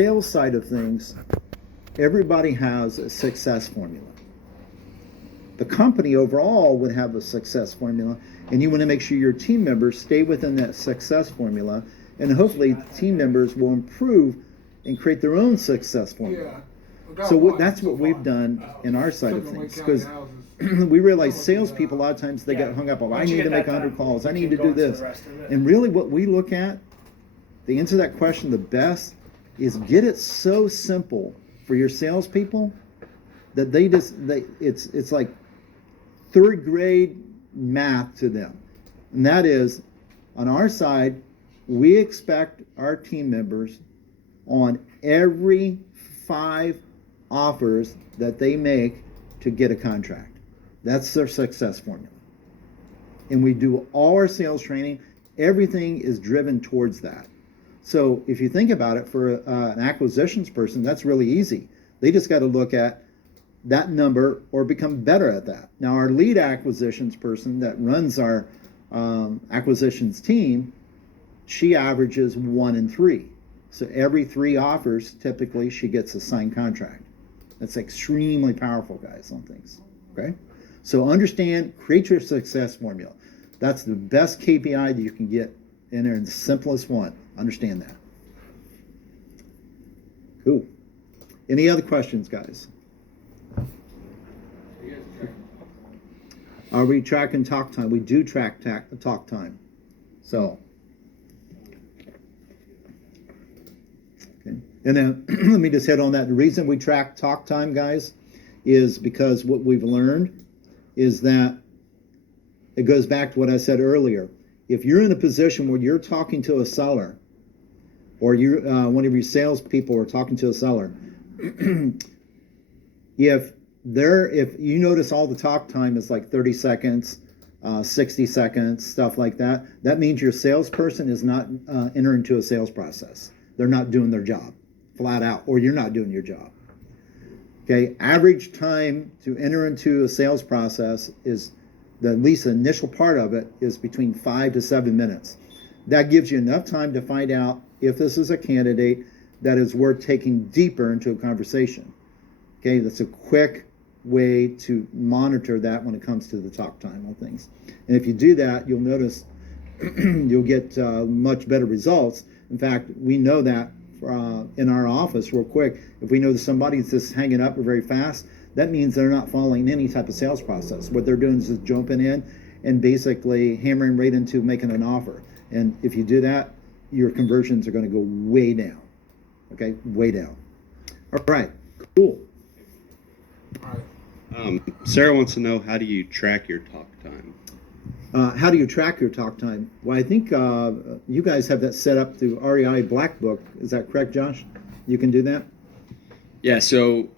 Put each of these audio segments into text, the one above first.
sales side of things, everybody has a success formula. The company overall would have a success formula, and you want to make sure your team members stay within that success formula, and hopefully team members will improve and create their own success formula. So that's what we've done in our side of things, because we realize salespeople, a lot of times they get hung up on, I need to make 100 calls, I need to do this. And really what we look at, to answer that question the best, is get it so simple for your salespeople that it's like third grade math to them. And that is, on our side, we expect our team members on every 5 offers that they make to get a contract. That's their success formula. And we do all our sales training. Everything is driven towards that. So if you think about it, for an acquisitions person, that's really easy. They just got to look at that number or become better at that. Now, our lead acquisitions person that runs our acquisitions team, she averages 1 in 3. So every 3 offers, typically, she gets a signed contract. That's extremely powerful, guys, on things. Okay? So understand, create your success formula. That's the best KPI that you can get in there, and the simplest one. Understand that. Cool. Any other questions, guys? Are we tracking talk time? We do track talk time. So, okay. And then let me just hit on that. The reason we track talk time, guys, is because what we've learned is that it goes back to what I said earlier. If you're in a position where you're talking to a seller, or you one of your salespeople are talking to a seller, if you notice all the talk time is like 30 seconds, 60 seconds, stuff like that, that means your salesperson is not entering into a sales process. They're not doing their job, flat out, or you're not doing your job. Okay, average time to enter into a sales process is, at least the initial part of it, is between 5 to 7 minutes. That gives you enough time to find out if this is a candidate that is worth taking deeper into a conversation. Okay, that's a quick way to monitor that when it comes to the talk time on things. And if you do that, you'll notice you'll get much better results. In fact, we know that in our office real quick. If we know that somebody's just hanging up very fast, that means they're not following any type of sales process. What they're doing is just jumping in and basically hammering right into making an offer. And if you do that, your conversions are going to go way down. Okay, way down. All right, cool. Sarah wants to know, how do you track your talk time? How do you track your talk time? Well, I think you guys have that set up through REI Black Book. Is that correct, Josh? You can do that? Yeah, so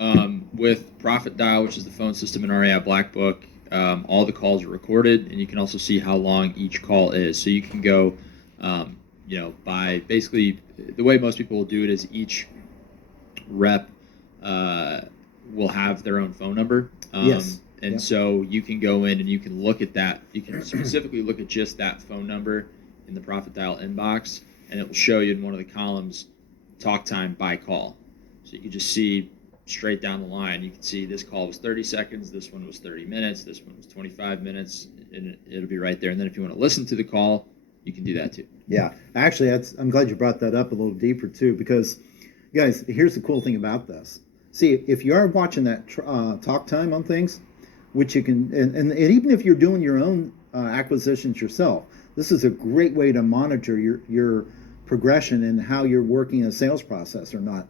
with Profit Dial, which is the phone system in REI Black Book, all the calls are recorded, and you can also see how long each call is. So you can go, by basically, the way most people will do it is each rep will have their own phone number. Yes. And so you can go in and you can look at that. You can specifically look at just that phone number in the Profit Dial inbox, and it will show you in one of the columns talk time by call. So you can just see straight down the line. You can see this call was 30 seconds, this one was 30 minutes, this one was 25 minutes, and it'll be right there. And then if you want to listen to the call, you can do that too. Yeah, actually, I'm glad you brought that up a little deeper too, because, guys, here's the cool thing about this. See, if you are watching that talk time on things, which you can, and even if you're doing your own acquisitions yourself, this is a great way to monitor your progression and how you're working in a sales process or not.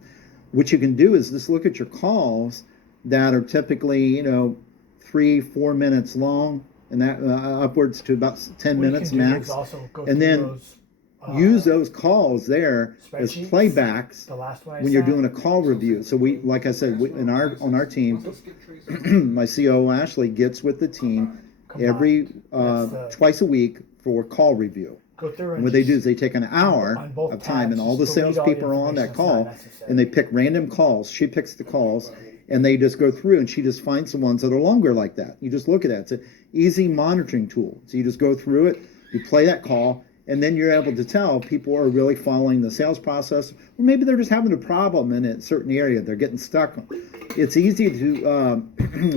What you can do is just look at your calls that are typically, 3-4 minutes long, and that upwards to about 10 minutes max. And then use those calls there as playbacks when you're doing a call review. So we, like I said, on our team, my COO Ashley gets with the team every twice a week for call review. And what they do is they take an hour of time, and all the salespeople are on that call, and they pick random calls. She picks the calls, and they just go through, and she just finds the ones that are longer like that. You just look at that. It's an easy monitoring tool. So you just go through it, you play that call, And then you're able to tell people are really following the sales process, or maybe they're just having a problem in a certain area. They're getting stuck. It's easy to,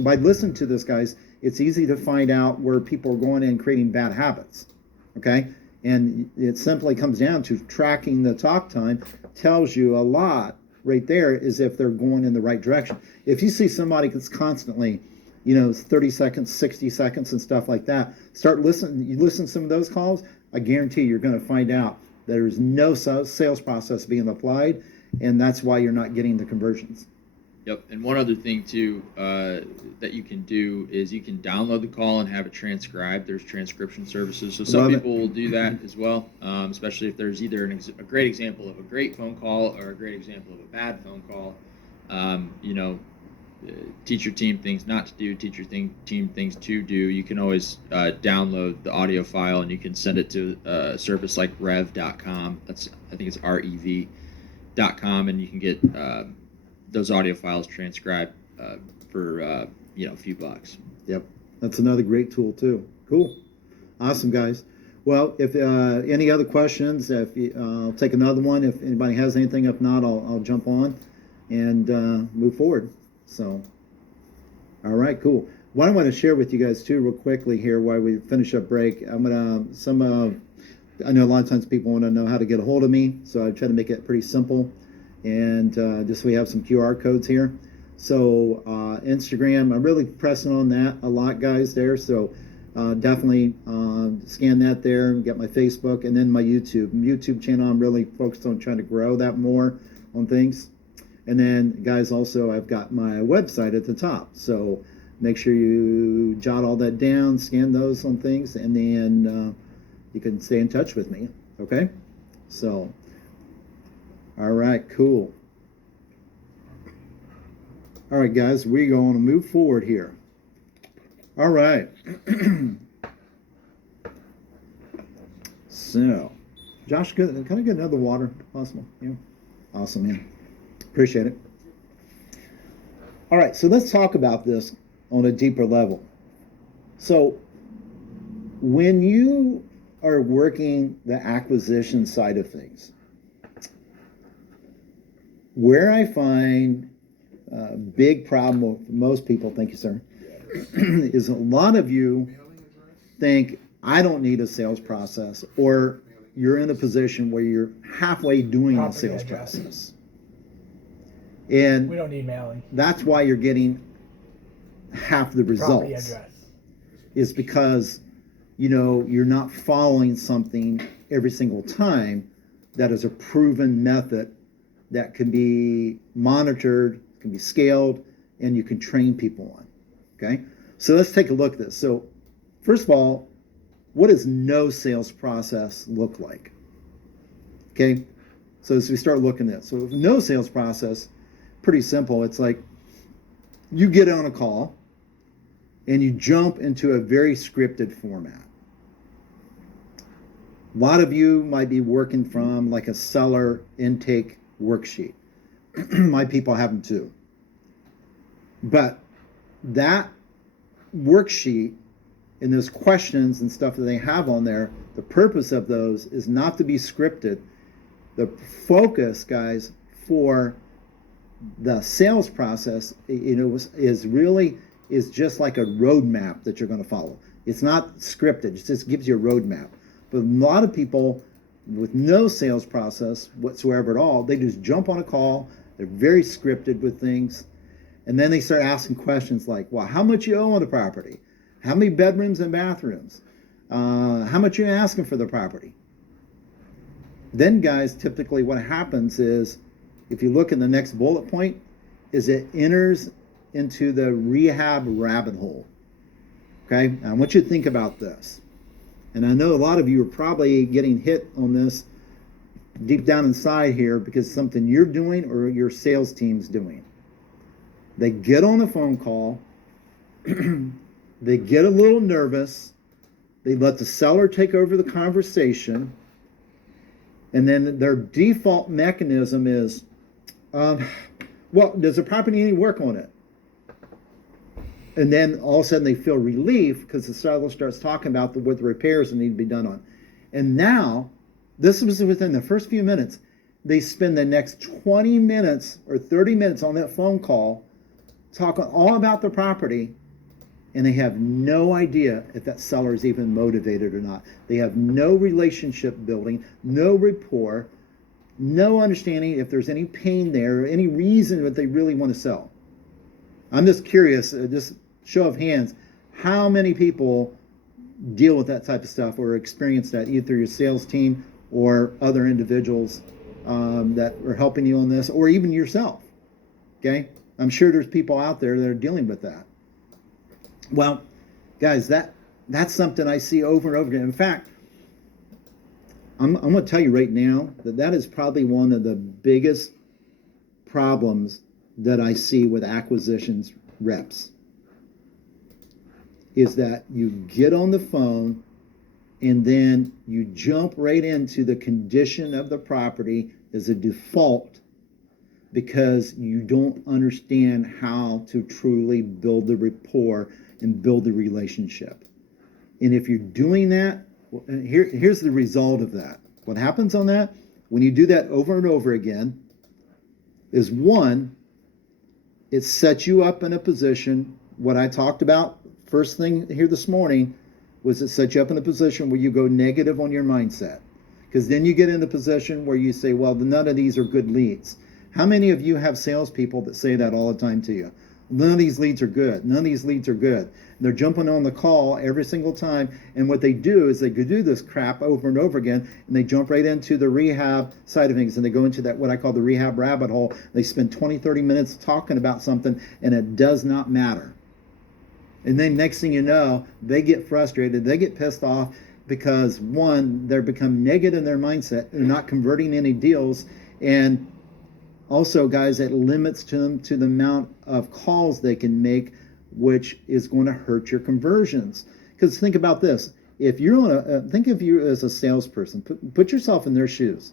by listening to this, guys, it's easy to find out where people are going in and creating bad habits. Okay? And it simply comes down to tracking the talk time tells you a lot right there is if they're going in the right direction. If you see somebody that's constantly, 30 seconds, 60 seconds and stuff like that, start listening. You listen to some of those calls, I guarantee you're going to find out there's no sales process being applied, and that's why you're not getting the conversions. Yep. And one other thing too that you can do is you can download the call and have it transcribed. There's transcription services, so some people will do that as well. Especially if there's either a great example of a great phone call or a great example of a bad phone call. Teach your team things not to do. Teach your team things to do. You can always download the audio file and you can send it to a service like rev.com. I think it's rev.com, and you can get those audio files transcribed for a few bucks. Yep, that's another great tool too. Cool, awesome, guys. Well, if any other questions, I'll take another one. If anybody has anything, if not, I'll jump on and move forward. So, all right, cool. What I want to share with you guys too, real quickly here, while we finish up break, I know a lot of times people want to know how to get a hold of me, so I try to make it pretty simple. And just we have some QR codes here. So Instagram, I'm really pressing on that a lot, guys, there. So definitely scan that there and get my Facebook, and then my YouTube channel. I'm really focused on trying to grow that more on things. And then, guys, also I've got my website at the top. So make sure you jot all that down, scan those on things, and then you can stay in touch with me. Okay? So. All right, cool. All right, guys, we're going to move forward here. All right. So, Josh, can I get another water, if possible? Yeah. Awesome, man. Appreciate it. All right, so let's talk about this on a deeper level. So, when you are working the acquisition side of things, where I find a big problem with most people, thank you, sir, is a lot of you think, I don't need a sales process, or you're in a position where you're halfway doing a sales process. And we don't need mailing. That's why you're getting half the results. Is because, you're not following something every single time that is a proven method that can be monitored, can be scaled, and you can train people on. Okay? So let's take a look at this. So first of all, what does no sales process look like? Okay? So as we start looking at it. So no sales process, pretty simple. It's like you get on a call and you jump into a very scripted format. A lot of you might be working from like a seller intake worksheet. My people have them too. But that worksheet and those questions and stuff that they have on there, the purpose of those is not to be scripted. The focus, guys, for the sales process, is just like a roadmap that you're going to follow. It's not scripted. It just gives you a roadmap. But a lot of people with no sales process whatsoever at all, they just jump on a call. They're very scripted with things. And then they start asking questions like, well, how much you owe on the property? How many bedrooms and bathrooms? How much you asking for the property? Then, guys, typically what happens is, if you look in the next bullet point, is it enters into the rehab rabbit hole. Okay? Now, I want you to think about this. And I know a lot of you are probably getting hit on this deep down inside here because it's something you're doing or your sales team's doing. They get on a phone call, they get a little nervous, they let the seller take over the conversation, and then their default mechanism is, well, does the property need any work on it? And then all of a sudden they feel relief because the seller starts talking about what the repairs that need to be done on. And now, this was within the first few minutes, they spend the next 20 minutes or 30 minutes on that phone call talking all about the property, and they have no idea if that seller is even motivated or not. They have no relationship building, no rapport, no understanding if there's any pain there or any reason that they really want to sell. I'm just curious, just show of hands, how many people deal with that type of stuff or experience that either your sales team or other individuals that are helping you on this, or even yourself? Okay, I'm sure there's people out there that are dealing with that. Well, guys, that's something I see over and over again. In fact, I'm going to tell you right now that is probably one of the biggest problems that I see with acquisitions reps, is that you get on the phone and then you jump right into the condition of the property as a default because you don't understand how to truly build the rapport and build the relationship. And if you're doing that, here's the result of that. What happens on that, when you do that over and over again, is one, it sets you up in a position, what I talked about first thing here this morning, was it set you up in a position where you go negative on your mindset. Because then you get in a position where you say, well, none of these are good leads. How many of you have salespeople that say that all the time to you? None of these leads are good. None of these leads are good. They're jumping on the call every single time, and what they do is they could do this crap over and over again, and they jump right into the rehab side of things, and they go into that, what I call the rehab rabbit hole. They spend 20, 30 minutes talking about something, and it does not matter. And then next thing you know, they get frustrated, they get pissed off because, one, they're become negative in their mindset, they're not converting any deals, and also, guys, it limits them to the amount of calls they can make, which is going to hurt your conversions. Because think about this: if you're on think of you as a salesperson, put yourself in their shoes,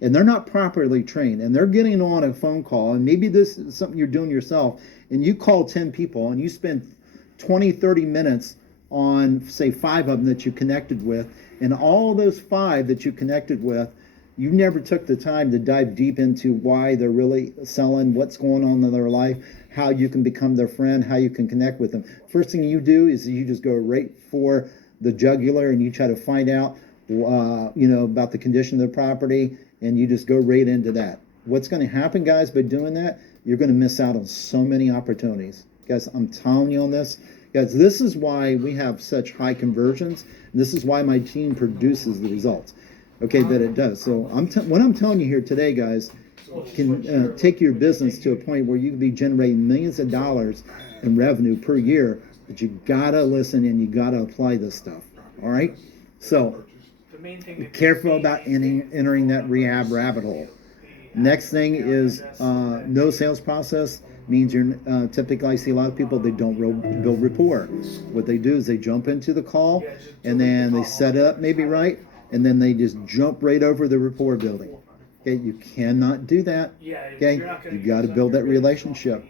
and they're not properly trained, and they're getting on a phone call, and maybe this is something you're doing yourself, and you call 10 people, and you spend 20, 30 minutes on, say, 5 of them that you connected with, and all those 5 that you connected with, you never took the time to dive deep into why they're really selling, what's going on in their life, how you can become their friend, how you can connect with them. First thing you do is you just go right for the jugular and you try to find out, about the condition of the property, and you just go right into that. What's going to happen, guys, by doing that? You're going to miss out on so many opportunities. Guys, I'm telling you on this. Guys, this is why we have such high conversions. This is why my team produces the results. Okay, that it does. So what I'm telling you here today, guys, can take your business to a point where you can be generating millions of dollars in revenue per year, but you gotta listen and you gotta apply this stuff. All right. So be careful about entering that rehab rabbit hole. Next thing is no sales process means you're typically, I see a lot of people, they don't build rapport. What they do is they jump into the call and then they set it up maybe right, and then they just jump right over the rapport building. Okay, you cannot do that. Okay, you got to build that relationship.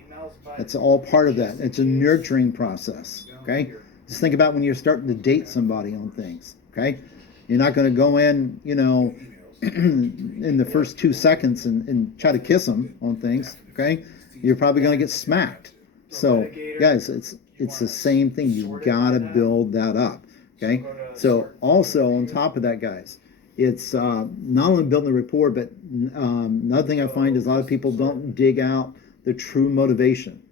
That's all part of that. It's a nurturing process. Okay, just think about when you're starting to date somebody on things. Okay, you're not going to go in, in the first 2 seconds and try to kiss them on things. Okay, you're probably going to get smacked. So, guys, it's the same thing. You got to build that up. Okay, so also on top of that, guys, it's not only building the rapport, but another thing I find is a lot of people don't dig out the true motivation.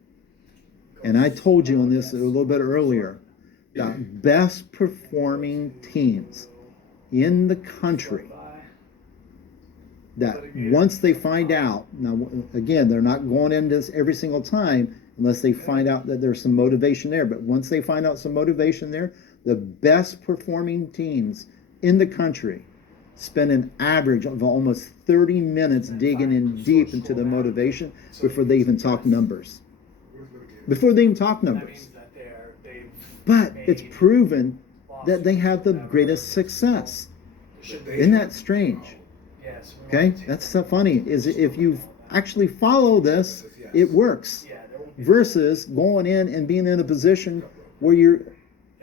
And I told you on this a little bit earlier, the best performing teams in the country, that once they find out, now again, they're not going into this every single time unless they find out that there's some motivation there, but once they find out some motivation there, the best performing teams in the country spend an average of almost 30 minutes digging in deep into the motivation before they even talk numbers. Before they even talk numbers. But it's proven that they have the greatest success. Isn't that strange? Okay, that's so funny. Is if you actually follow this, it works. Versus going in and being in a position where you're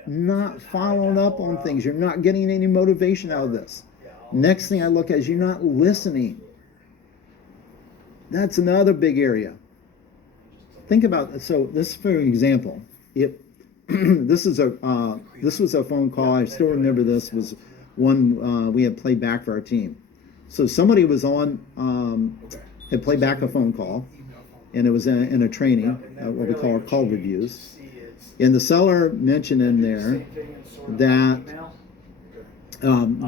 not following up on things. You're not getting any motivation out of this. Next thing I look at is you're not listening. That's another big area. Think about, so this for an example. This was a phone call. I still remember this was one we had played back for our team. So somebody was on had played back a phone call, and it was in a training, what we call call reviews. And the seller mentioned in there that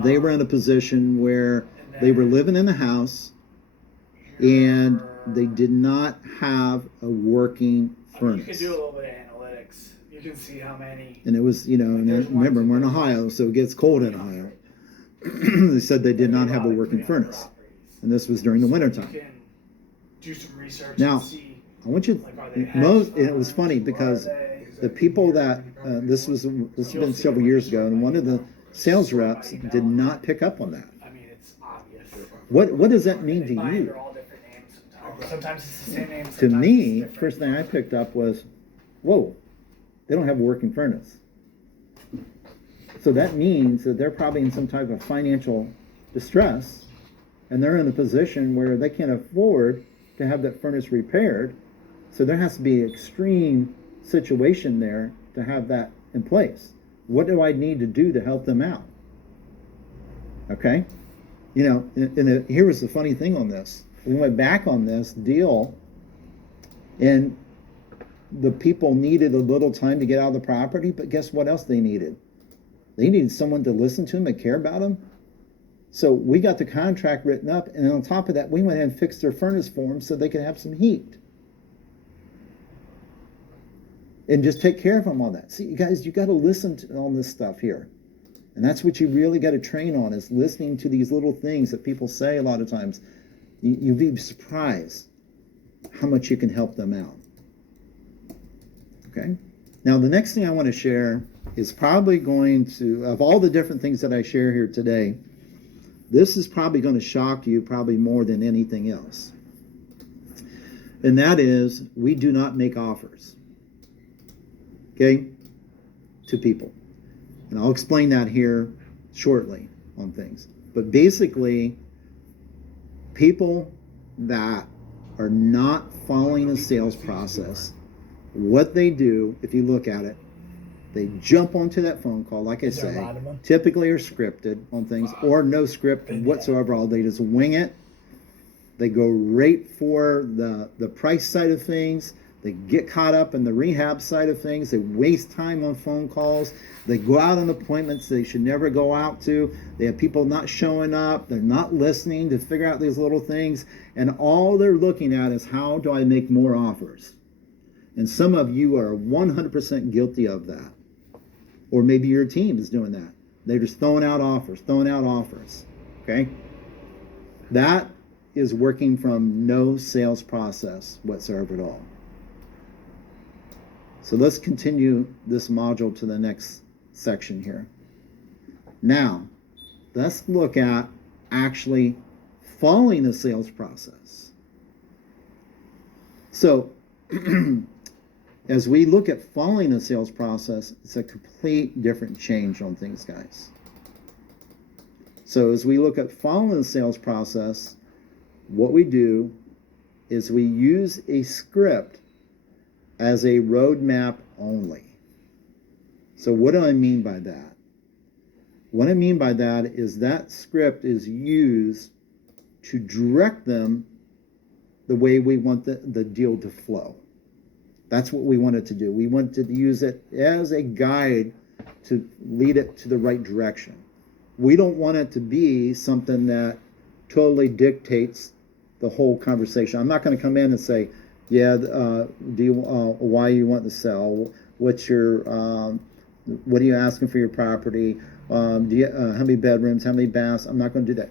they were in a position where they were living in a house and they did not have a working furnace. You can do a little bit of analytics. You can see how many. And it was, and remember, we're in Ohio, so it gets cold in Ohio. They said they did not have a working furnace. And this was during the wintertime. You can do some research Now, and see. I want you, and it was funny because the people that, this has been several years ago, and one of the sales reps did not pick up on that. I mean, it's obvious. What does that mean to They're you? all different names sometimes. Sometimes it's the same name. To sometimes me, it's different. first thing I picked up was, whoa, they don't have a working furnace. So that means that they're probably in some type of financial distress, and they're in a position where they can't afford to have that furnace repaired. So there has to be an extreme situation there to have that in place. What do I need to do to help them out? Okay? Here was the funny thing on this. We went back on this deal, and the people needed a little time to get out of the property, but guess what else they needed? They needed someone to listen to them and care about them. So we got the contract written up, and on top of that, we went ahead and fixed their furnace for them so they could have some heat. And just take care of them on that. See, you guys, you got to listen to all this stuff here. And that's what you really got to train on, is listening to these little things that people say a lot of times. You'd be surprised how much you can help them out. Okay? Now, the next thing I want to share is probably going to, of all the different things that I share here today, this is probably going to shock you probably more than anything else. And that is, we do not make offers. Okay? To people. And I'll explain that here shortly on things. But basically, people that are not following the sales process, what they do, if you look at it, they jump onto that phone call, like I say, typically are scripted on things, or no script whatsoever. All they just wing it. They go right for the price side of things. They get caught up in the rehab side of things. They waste time on phone calls. They go out on appointments they should never go out to. They have people not showing up. They're not listening to figure out these little things. And all they're looking at is, how do I make more offers? And some of you are 100% guilty of that. Or maybe your team is doing that. They're just throwing out offers. Okay? That is working from no sales process whatsoever at all. So let's continue this module to the next section here. Now, let's look at actually following the sales process. So, as we look at following the sales process, it's a complete different change on things, guys. So as we look at following the sales process, what we do is we use a script as a roadmap only. So what do I mean by that? What I mean by that is that script is used to direct them the way we want the deal to flow. That's what we want it to do. We want to use it as a guide to lead it to the right direction. We don't want it to be something that totally dictates the whole conversation. I'm not going to come in and say, yeah, why you want to sell? What's your, what are you asking for your property? How many bedrooms? How many baths? I'm not going to do that.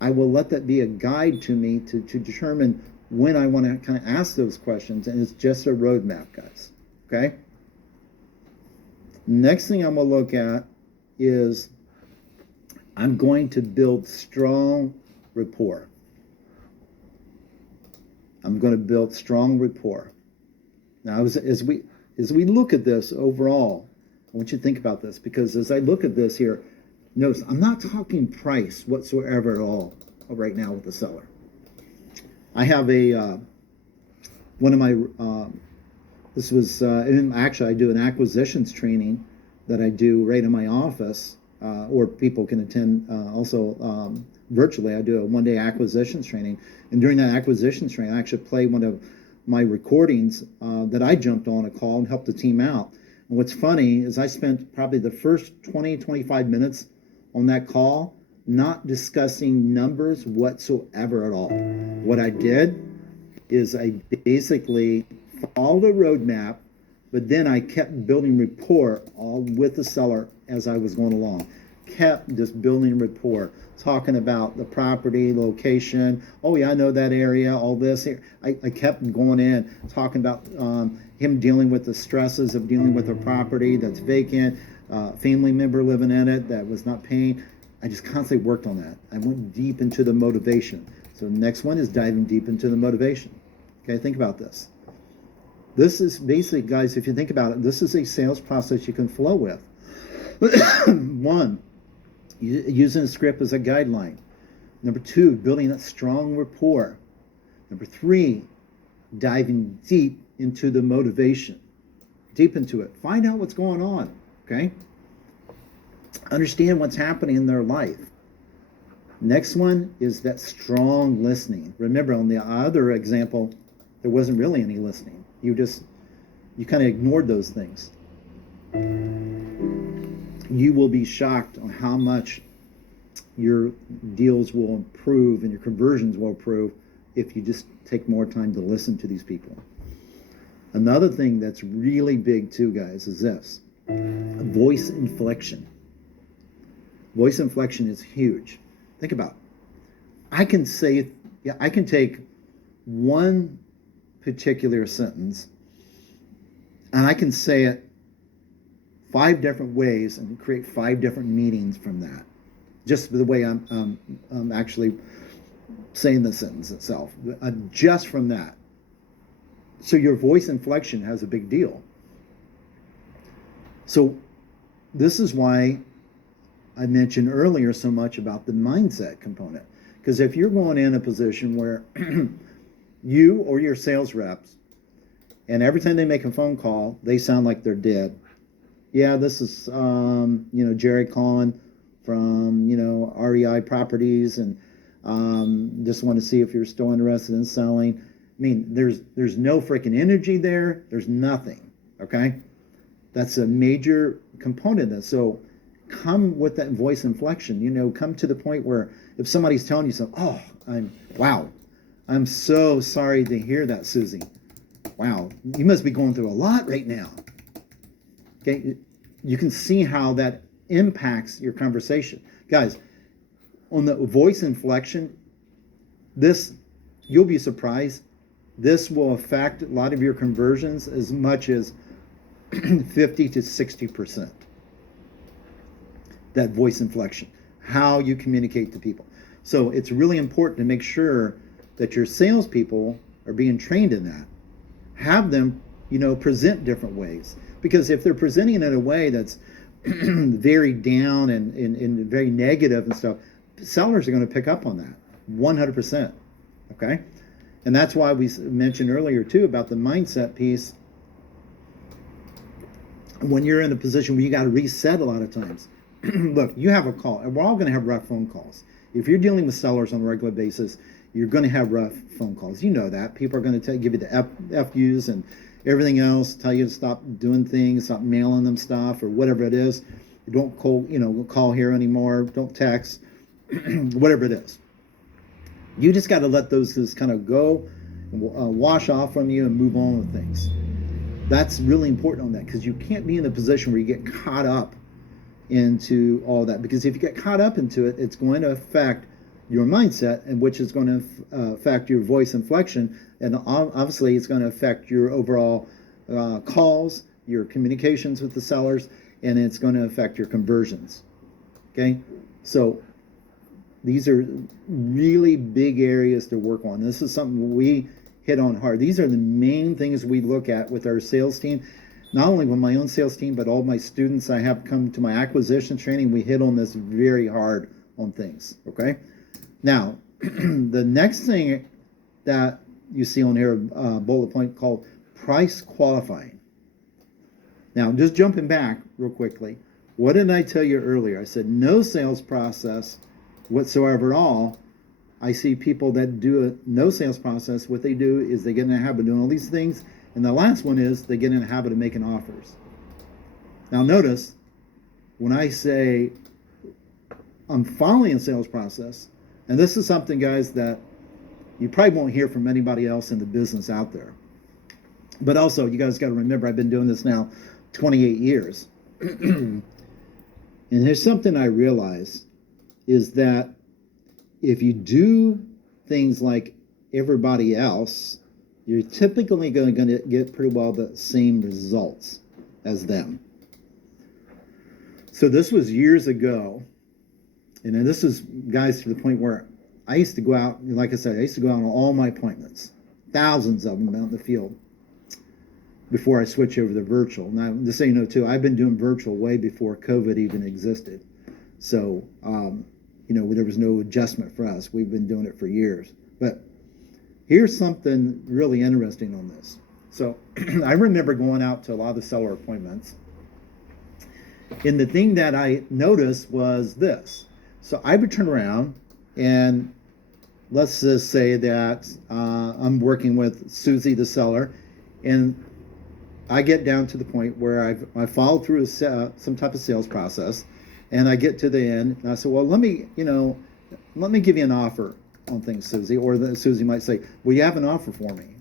I will let that be a guide to me to determine when I want to kind of ask those questions, and it's just a roadmap, guys. Okay? Next thing I'm going to look at is I'm going to build strong rapport. I'm going to build strong rapport. Now, as we look at this overall, I want you to think about this, because as I look at this here, notice I'm not talking price whatsoever at all right now with the seller. I have a one of my this was and actually I do an acquisitions training that I do right in my office, or people can attend also virtually. I do a one-day acquisitions training, and during that acquisitions training, I actually play one of my recordings that I jumped on a call and helped the team out. And what's funny is I spent probably the first 20-25 minutes on that call not discussing numbers whatsoever at all. What I did is I basically followed a roadmap, but then I kept building rapport all with the seller as I was going along. Kept just building rapport, talking about the property, location. Oh yeah, I know that area, all this here. I kept going in, talking about him dealing with the stresses of dealing with a property that's vacant, family member living in it that was not paying. I just constantly worked on that. I went deep into the motivation. So the next one is diving deep into the motivation. Okay, think about this. This is basically, guys, if you think about it, this is a sales process you can flow with. One, using a script as a guideline. Number two, building that strong rapport. Number three, diving deep into the motivation. Deep into it. Find out what's going on, okay? Understand what's happening in their life. Next one is that strong listening. Remember, on the other example, there wasn't really any listening. You kind of ignored those things. You will be shocked on how much your deals will improve and your conversions will improve if you just take more time to listen to these people. Another thing that's really big too, guys, is this: voice inflection. Voice inflection is huge. Think about it. I can take one particular sentence and I can say it 5 different ways and create 5 different meanings from that. Just the way I'm actually saying the sentence itself, just from that. So your voice inflection has a big deal. So this is why I mentioned earlier so much about the mindset component. Because if you're going in a position where you or your sales reps, and every time they make a phone call, they sound like they're dead. Yeah, this is Jerry calling from REI Properties, and just want to see if you're still interested in selling. I mean, there's no freaking energy there. There's nothing. Okay, that's a major component of this. So come with that voice inflection. Come to the point where if somebody's telling you something, I'm so sorry to hear that, Susie. Wow, you must be going through a lot right now. Okay, you can see how that impacts your conversation. Guys, on the voice inflection, you'll be surprised. This will affect a lot of your conversions as much as 50 to 60%. That voice inflection, how you communicate to people. So it's really important to make sure that your salespeople are being trained in that. Have them, present different ways. Because if they're presenting in a way that's very down and very negative and stuff, sellers are going to pick up on that 100%. Okay? And that's why we mentioned earlier too about the mindset piece. When you're in a position where you got to reset a lot of times. Look, you have a call, and we're all going to have rough phone calls. If you're dealing with sellers on a regular basis, you're going to have rough phone calls. You know that. People are going to give you the FUs and everything else, tell you to stop doing things, stop mailing them stuff or whatever it is. You don't call here anymore, don't text, whatever it is. You just got to let those just kind of go, wash off from you and move on with things. That's really important on that, because you can't be in a position where you get caught up into all that, because if you get caught up into it, it's going to affect your mindset, and which is going to affect your voice inflection, and obviously it's going to affect your overall calls, your communications with the sellers, and it's going to affect your conversions. Okay, so these are really big areas to work on. This is something we hit on hard. These are the main things we look at with our sales team. not only with my own sales team, but all my students I have come to my acquisition training, we hit on this very hard on things, okay? Now, the next thing that you see on here, bullet point called price qualifying. Now, just jumping back real quickly, what did I tell you earlier? I said no sales process whatsoever at all. I see people that do a no sales process. What they do is they get in the habit of doing all these things. And the last one is they get in the habit of making offers. Now notice, when I say I'm following a sales process, and this is something, guys, that you probably won't hear from anybody else in the business out there. But also, you guys got to remember, I've been doing this now 28 years. And here's something I realize is that if you do things like everybody else, you're typically going to get pretty well the same results as them. So this was years ago, and then this is, guys, to the point where I used to go out, like I said, I used to go out on all my appointments, thousands of them out in the field, before I switched over to virtual. Now, just so you know, too, I've been doing virtual way before COVID even existed. So, there was no adjustment for us. We've been doing it for years. But here's something really interesting on this. So I remember going out to a lot of seller appointments. And the thing that I noticed was this. So I would turn around and let's just say that I'm working with Susie, the seller, and I get down to the point where I followed through some type of sales process, and I get to the end, and I said, well, let me give you an offer on things, Susie. Or Susie might say, well, you have an offer for me.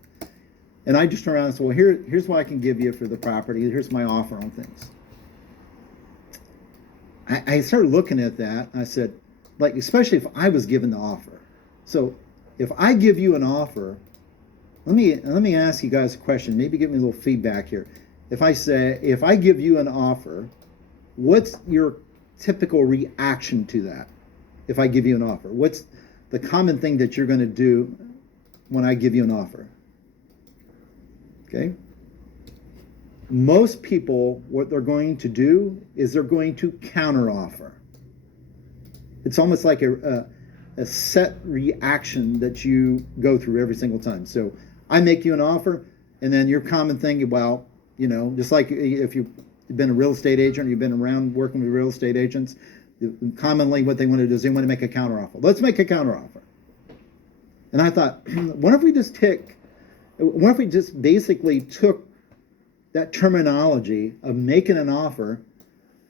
And I just turn around and say, well, here's what I can give you for the property. Here's my offer on things. I started looking at that, and I said, like, especially if I was given the offer. So if I give you an offer, let me ask you guys a question. Maybe give me a little feedback here. If I give you an offer, what's your typical reaction to that? If I give you an offer, what's the common thing that you're going to do when I give you an offer? Okay. Most people, what they're going to do is they're going to counter offer. It's almost like a set reaction that you go through every single time. So I make you an offer, and then your common thing, well, just like if you've been a real estate agent, or you've been around working with real estate agents, commonly what they want to do is they want to make a counter offer. Let's make a counter offer. And I thought, what if we just basically took that terminology of making an offer,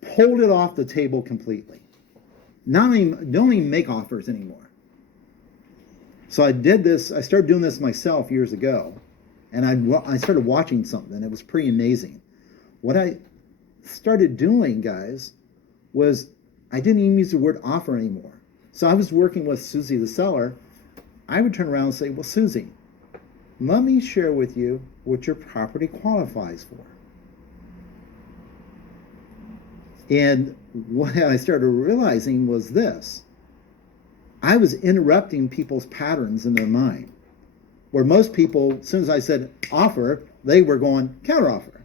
pulled it off the table completely? Don't even make offers anymore. So I did this. I started doing this myself years ago, and I started watching something. It was pretty amazing. What I started doing, guys, was I didn't even use the word offer anymore. So I was working with Susie, the seller. I would turn around and say, well, Susie, let me share with you what your property qualifies for. And what I started realizing was this. I was interrupting people's patterns in their mind. Where most people, as soon as I said offer, they were going counter offer.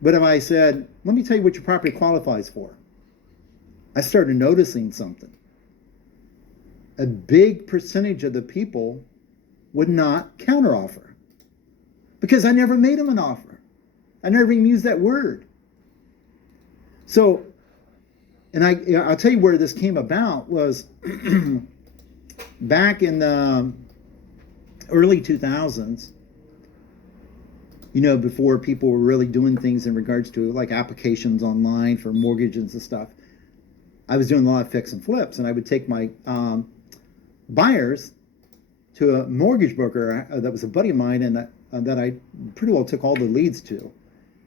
But if I said, let me tell you what your property qualifies for, I started noticing something. A big percentage of the people would not counter offer because I never made them an offer. I never even used that word. So, and I'll tell you where this came about was back in the early 2000s, before people were really doing things in regards to like applications online for mortgages and stuff. I was doing a lot of fix and flips, and I would take my buyers to a mortgage broker that was a buddy of mine, and that I pretty well took all the leads to.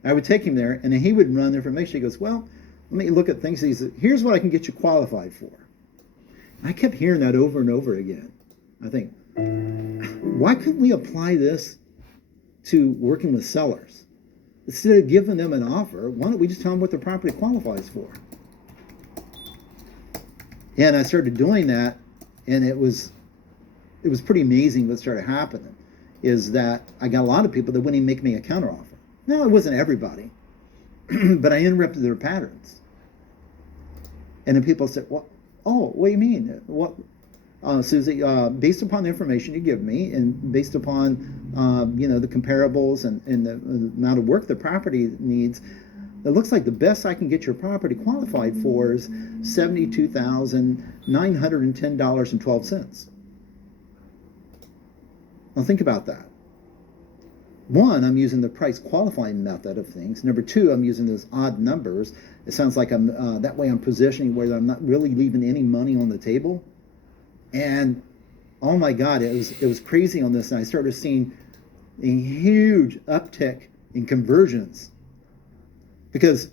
I would take him there, and then he would run the information. He goes, well, let me look at things. He said, here's what I can get you qualified for. And I kept hearing that over and over again. I think, why couldn't we apply this to working with sellers? Instead of giving them an offer, why don't we just tell them what their property qualifies for? And I started doing that, and it was pretty amazing what started happening is that I got a lot of people that wouldn't even make me a counteroffer. No, it wasn't everybody, but I interrupted their patterns. And then people said, "Well, oh, what do you mean? What, Susie? Based upon the information you give me, and based upon the comparables and the amount of work the property needs, it looks like the best I can get your property qualified for is $72,910.12. Now think about that. One, I'm using the price qualifying method of things. Number two, I'm using those odd numbers. It sounds like I'm that way I'm positioning where I'm not really leaving any money on the table. And oh my God, it was crazy on this, and I started seeing a huge uptick in conversions because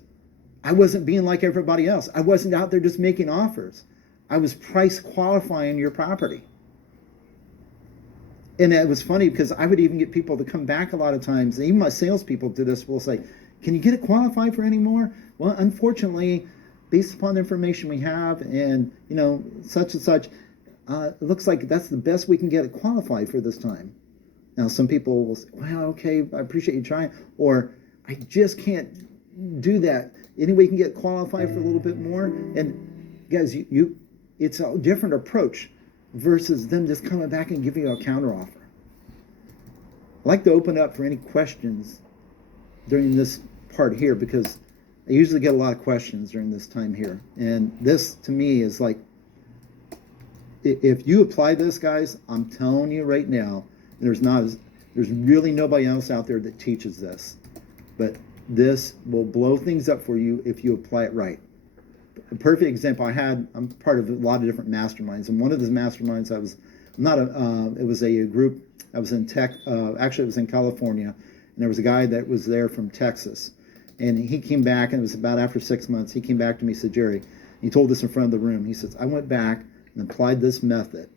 I wasn't being like everybody else. I wasn't out there just making offers. I was price qualifying your property. And it was funny because I would even get people to come back a lot of times. And even my salespeople do this. Will say, "Can you get it qualified for any more?" Well, unfortunately, based upon the information we have, and such and such, it looks like that's the best we can get it qualified for this time. Now, some people will say, "Well, okay, I appreciate you trying," or "I just can't do that. Any way you can get qualified for a little bit more?" And guys, it's a different approach versus them just coming back and giving you a counteroffer. I'd like to open up for any questions during this part here because I usually get a lot of questions during this time here. And this, to me, is like, if you apply this, guys, I'm telling you right now, there's really nobody else out there that teaches this. But this will blow things up for you if you apply it right. A perfect example I'm part of a lot of different masterminds, and one of the masterminds it was a group. I was in actually it was in California, and there was a guy that was there from Texas, and he came back, and it was about after 6 months, he came back to me and said, "Jerry," he told this in front of the room, he says, "I went back and applied this method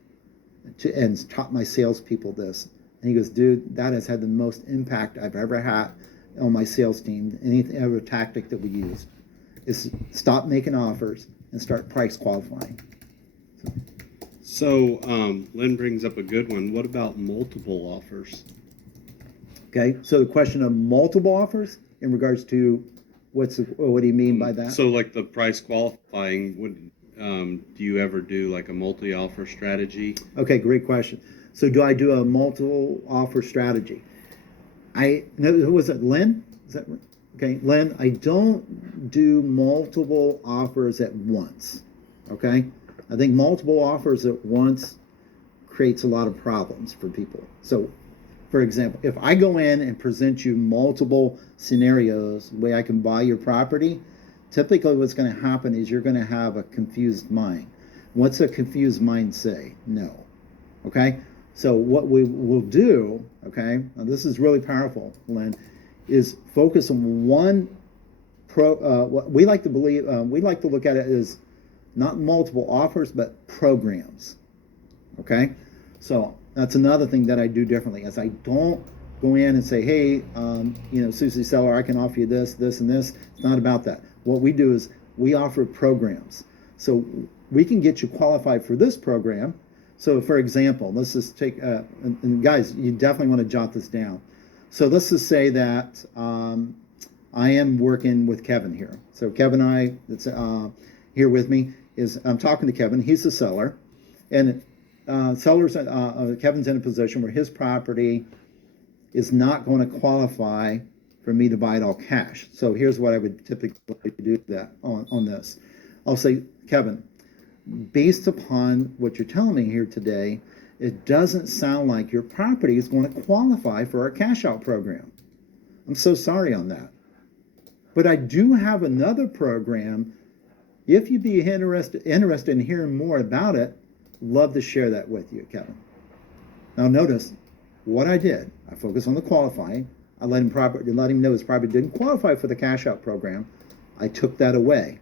and taught my salespeople this." And he goes, "Dude, that has had the most impact I've ever had on my sales team, any other tactic that we used. Is stop making offers and start price qualifying." So Lynn brings up a good one. What about multiple offers? Okay, so the question of multiple offers in regards to what do you mean by that? So like the price qualifying, do you ever do like a multi-offer strategy? Okay, great question. So do I do a multiple offer strategy? Who was it, Lynn? Is that right? Okay, Lynn, I don't do multiple offers at once. Okay, I think multiple offers at once creates a lot of problems for people. So, for example, if I go in and present you multiple scenarios, the way I can buy your property, typically what's going to happen is you're going to have a confused mind. What's a confused mind say? No. Okay, so what we will do, okay, now this is really powerful, Lynn, is focus on one what we like to believe, we like to look at it as not multiple offers, but programs. Okay, so that's another thing that I do differently, as I don't go in and say, "Hey, Susie Seller, I can offer you this, this, and this." It's not about that. What we do is we offer programs, so we can get you qualified for this program. So, for example, let's just take, and guys, you definitely want to jot this down. So let's just say that I am working with Kevin here. So Kevin and I, that's here with me, I'm talking to Kevin. He's the seller, and Kevin's in a position where his property is not going to qualify for me to buy it all cash. So here's what I would typically do on this. I'll say, "Kevin, based upon what you're telling me here today, it doesn't sound like your property is going to qualify for our cash out program. I'm so sorry on that. But I do have another program. If you'd be interested in hearing more about it, love to share that with you, Kevin." Now notice what I did. I focused on the qualifying. I let him know his property didn't qualify for the cash out program. I took that away.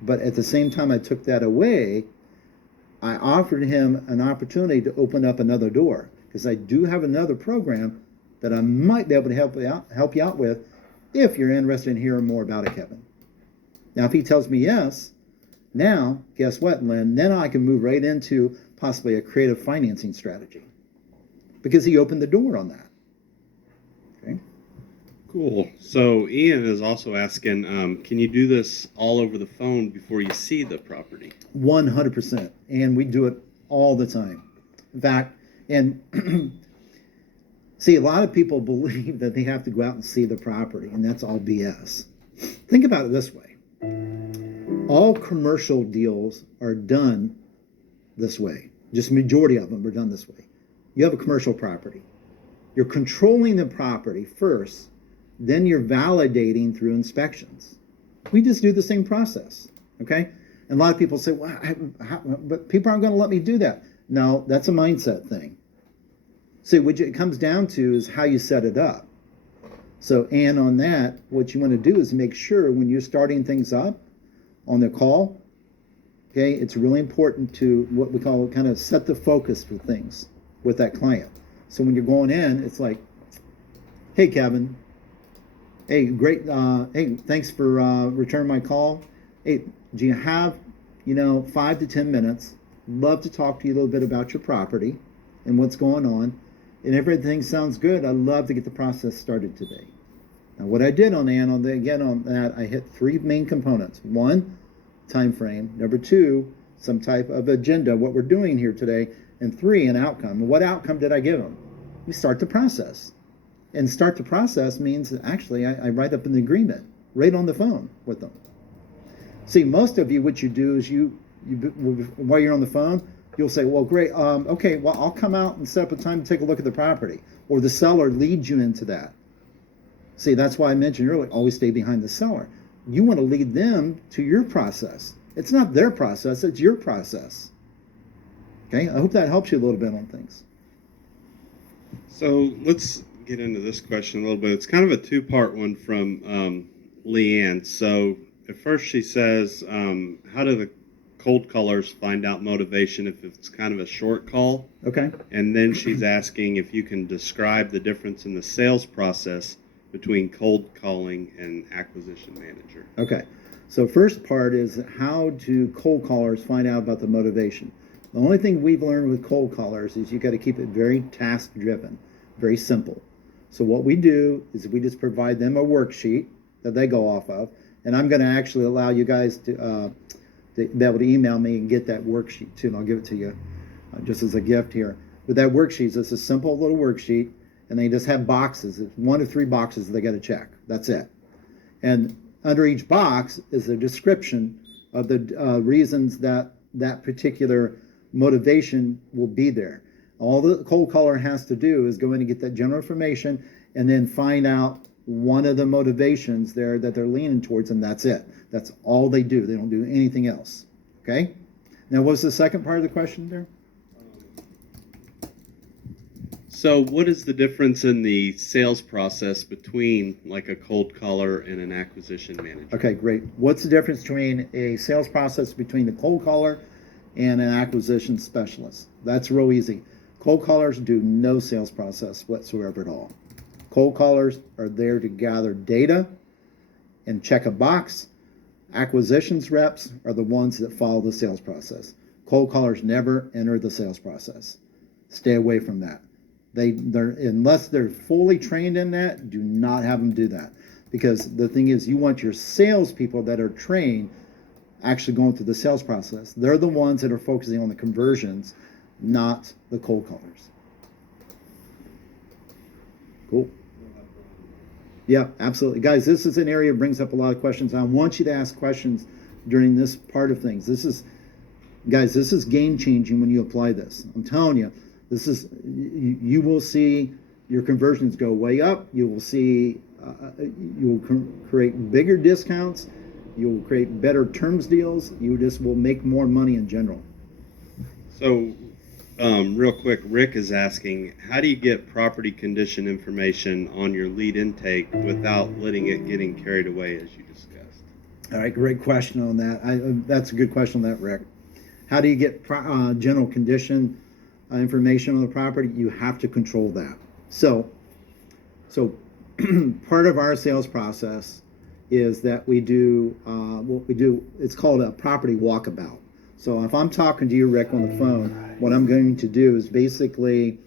But at the same time I took that away, I offered him an opportunity to open up another door, because I do have another program that I might be able to help you out with if you're interested in hearing more about it, Kevin. Now, if he tells me yes, now, guess what, Lynn? Then I can move right into possibly a creative financing strategy, because he opened the door on that. Okay. Cool. So Ian is also asking, can you do this all over the phone before you see the property? 100%. And we do it all the time. In fact, and see, a lot of people believe that they have to go out and see the property, and that's all BS. Think about it this way. All commercial deals are done this way. Just majority of them are done this way. You have a commercial property. You're controlling the property first, then you're validating through inspections. We just do the same process, okay? And a lot of people say, well, but people aren't going to let me do that. No, that's a mindset thing. See, what it comes down to is how you set it up. So, and on that, what you want to do is make sure when you're starting things up on the call, okay, it's really important to what we call kind of set the focus for things with that client. So when you're going in, it's like, hey, Kevin, hey, great, hey, thanks for returning my call. Hey, do you have, 5 to 10 minutes? Love to talk to you a little bit about your property and what's going on. And if everything sounds good, I'd love to get the process started today. Now, what I did on that, I hit 3 main components. 1, time frame. Number 2, some type of agenda, what we're doing here today. And 3, an outcome. And what outcome did I give them? We start the process. And start the process means that actually I write up an agreement right on the phone with them. See, most of you, what you do is you while you're on the phone, you'll say, well, great, okay, well, I'll come out and set up a time to take a look at the property. Or the seller leads you into that. See, that's why I mentioned earlier, always stay behind the seller. You want to lead them to your process. It's not their process, it's your process. Okay, I hope that helps you a little bit on things. So let's get into this question a little bit. It's kind of a 2-part one from Leanne. So at first she says, how do the cold callers find out motivation if it's kind of a short call? Okay. And then she's asking if you can describe the difference in the sales process between cold calling and acquisition manager. Okay. So first part is how do cold callers find out about the motivation? The only thing we've learned with cold callers is you got to keep it very task driven, very simple. So what we do is we just provide them a worksheet that they go off of, and I'm going to actually allow you guys to be able to email me and get that worksheet too, and I'll give it to you just as a gift here. But that worksheet is a simple little worksheet, and they just have boxes. It's 1 to 3 boxes they got to check. That's it. And under each box is a description of the reasons that that particular motivation will be there. All the cold caller has to do is go in and get that general information and then find out one of the motivations there that they're leaning towards, and that's it. That's all they do. They don't do anything else. Okay? Now, what's the second part of the question there? So what is the difference in the sales process between like a cold caller and an acquisition manager? Okay, great. What's the difference between a sales process between the cold caller and an acquisition specialist? That's real easy. Cold callers do no sales process whatsoever at all. Cold callers are there to gather data and check a box. Acquisitions reps are the ones that follow the sales process. Cold callers never enter the sales process. Stay away from that. They're unless they're fully trained in that, do not have them do that. Because the thing is, you want your salespeople that are trained actually going through the sales process. They're the ones that are focusing on the conversions, not the cold callers. Cool. Yeah, absolutely. Guys, this is an area that brings up a lot of questions. I want you to ask questions during this part of things. This is game changing when you apply this. I'm telling you, this is, you will see your conversions go way up. You will see, you will create bigger discounts. You will create better terms deals. You just will make more money in general. So, real quick, Rick is asking, how do you get property condition information on your lead intake without letting it getting carried away as you discussed? All right, great question on that. That's a good question on that, Rick. How do you get general condition information on the property? You have to control that. So part of our sales process is that we do what we do. It's called a property walkabout. So if I'm talking to you, Rick, on the phone, what I'm going to do is basically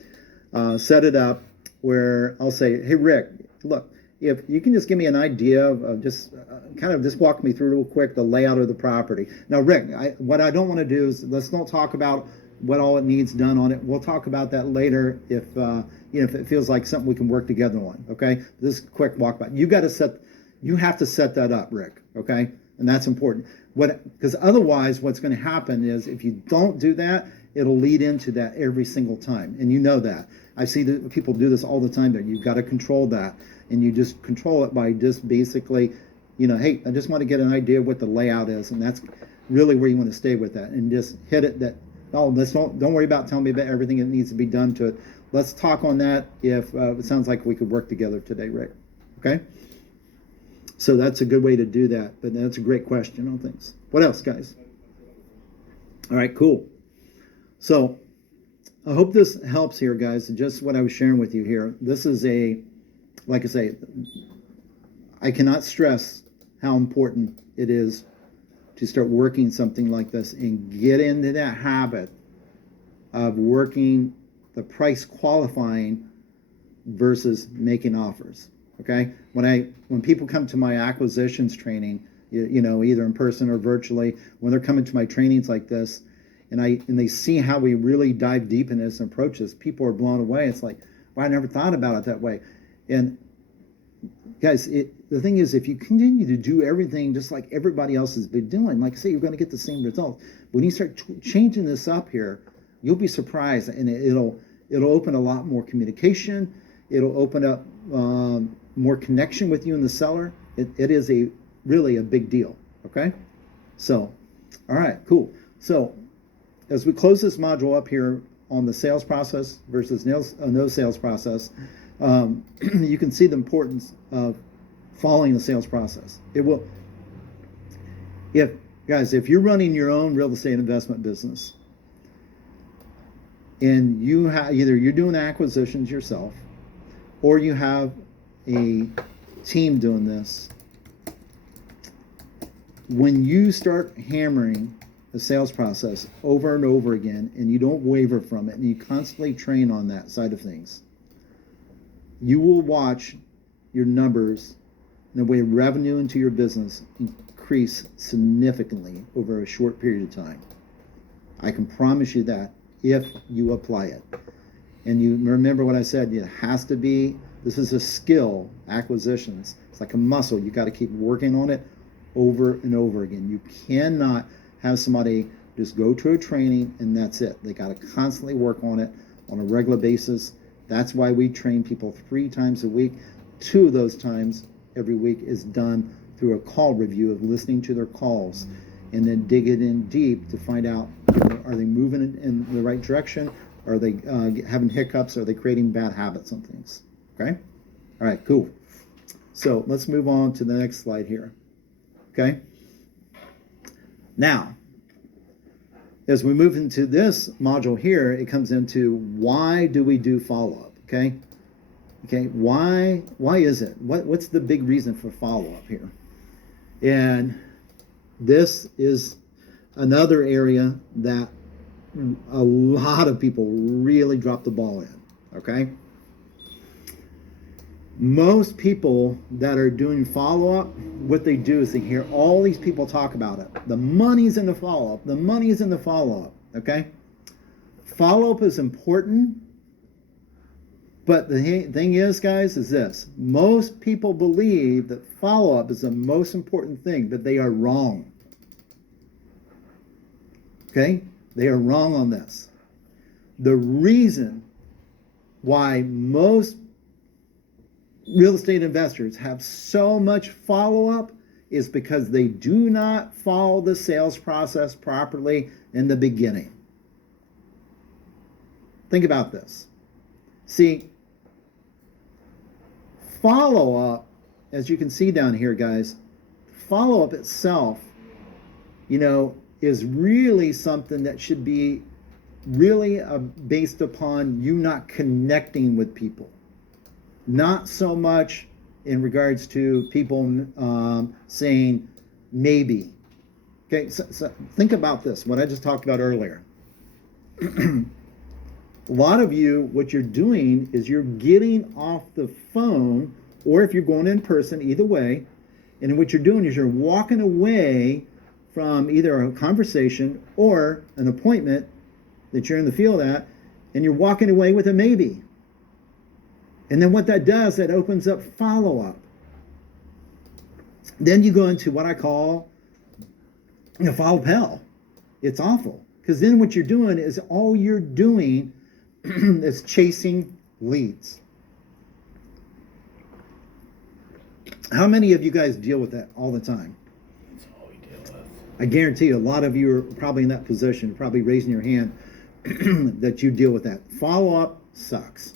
set it up where I'll say, hey, Rick, look, if you can just give me an idea of just kind of just walk me through real quick the layout of the property. Now, Rick, what I don't want to do is let's not talk about what all it needs done on it. We'll talk about that later if if it feels like something we can work together on. Okay, this quick walk by. You have to set that up, Rick. Okay, and that's important. Because otherwise, what's going to happen is if you don't do that, it'll lead into that every single time, and you know that. I see that people do this all the time. There, you've got to control that, and you just control it by just basically, hey, I just want to get an idea of what the layout is, and that's really where you want to stay with that, and just hit it. Don't worry about telling me about everything that needs to be done to it. Let's talk on that if it sounds like we could work together today, Rick. Okay. So that's a good way to do that, but that's a great question on things. What else, guys? All right, cool. So I hope this helps here, guys. Just what I was sharing with you here. This is like I say, I cannot stress how important it is to start working something like this and get into that habit of working the price qualifying versus making offers. Okay, when people come to my acquisitions training, either in person or virtually, when they're coming to my trainings like this, and they see how we really dive deep in this and approach this, people are blown away. It's like, well, I never thought about it that way. And guys, the thing is, if you continue to do everything just like everybody else has been doing, like I say, you're going to get the same results. When you start changing this up here, you'll be surprised, and it'll open a lot more communication. It'll open up more connection with you and the seller. It is really a big deal. Okay, so all right, cool. So as we close this module up here on the sales process versus no sales process, you can see the importance of following the sales process. It will, if you're running your own real estate investment business and you have either you're doing acquisitions yourself or you have a team doing this, when you start hammering the sales process over and over again and you don't waver from it and you constantly train on that side of things, you will watch your numbers and the way revenue into your business increase significantly over a short period of time. I can promise you that if you apply it. And you remember what I said, it has to be, this is a skill, acquisitions. It's like a muscle. You got to keep working on it over and over again. You cannot have somebody just go to a training and that's it. They got to constantly work on it on a regular basis. That's why we train people 3 times a week. 2 of those times every week is done through a call review of listening to their calls and then digging in deep to find out, are they moving in the right direction? Are they having hiccups? Are they creating bad habits on things? Okay? All right, cool. So let's move on to the next slide here. Okay? Now, as we move into this module here, it comes into why do we do follow-up? Okay? Okay, why is it? What's the big reason for follow-up here? And this is another area that a lot of people really drop the ball in, okay? Most people that are doing follow-up, what they do is they hear all these people talk about it. The money's in the follow-up. The money's in the follow-up, okay? Follow-up is important, but the thing is, guys, is this. Most people believe that follow-up is the most important thing, but they are wrong. Okay? They are wrong on this. The reason why most real estate investors have so much follow-up is because they do not follow the sales process properly in the beginning. Think about this. See, follow-up, as you can see down here, guys, follow-up itself, is really something that should be really based upon you not connecting with people. Not so much in regards to people saying maybe. Okay, so think about this, what I just talked about earlier. A lot of you, what you're doing is you're getting off the phone or if you're going in person, either way. And what you're doing is you're walking away from either a conversation or an appointment that you're in the field at, and you're walking away with a maybe. And then what that does, that opens up follow-up. Then you go into what I call follow-up hell. It's awful. Because then what you're doing is all you're doing is chasing leads. How many of you guys deal with that all the time? That's all we deal with. I guarantee you a lot of you are probably in that position, probably raising your hand that you deal with that. Follow-up sucks.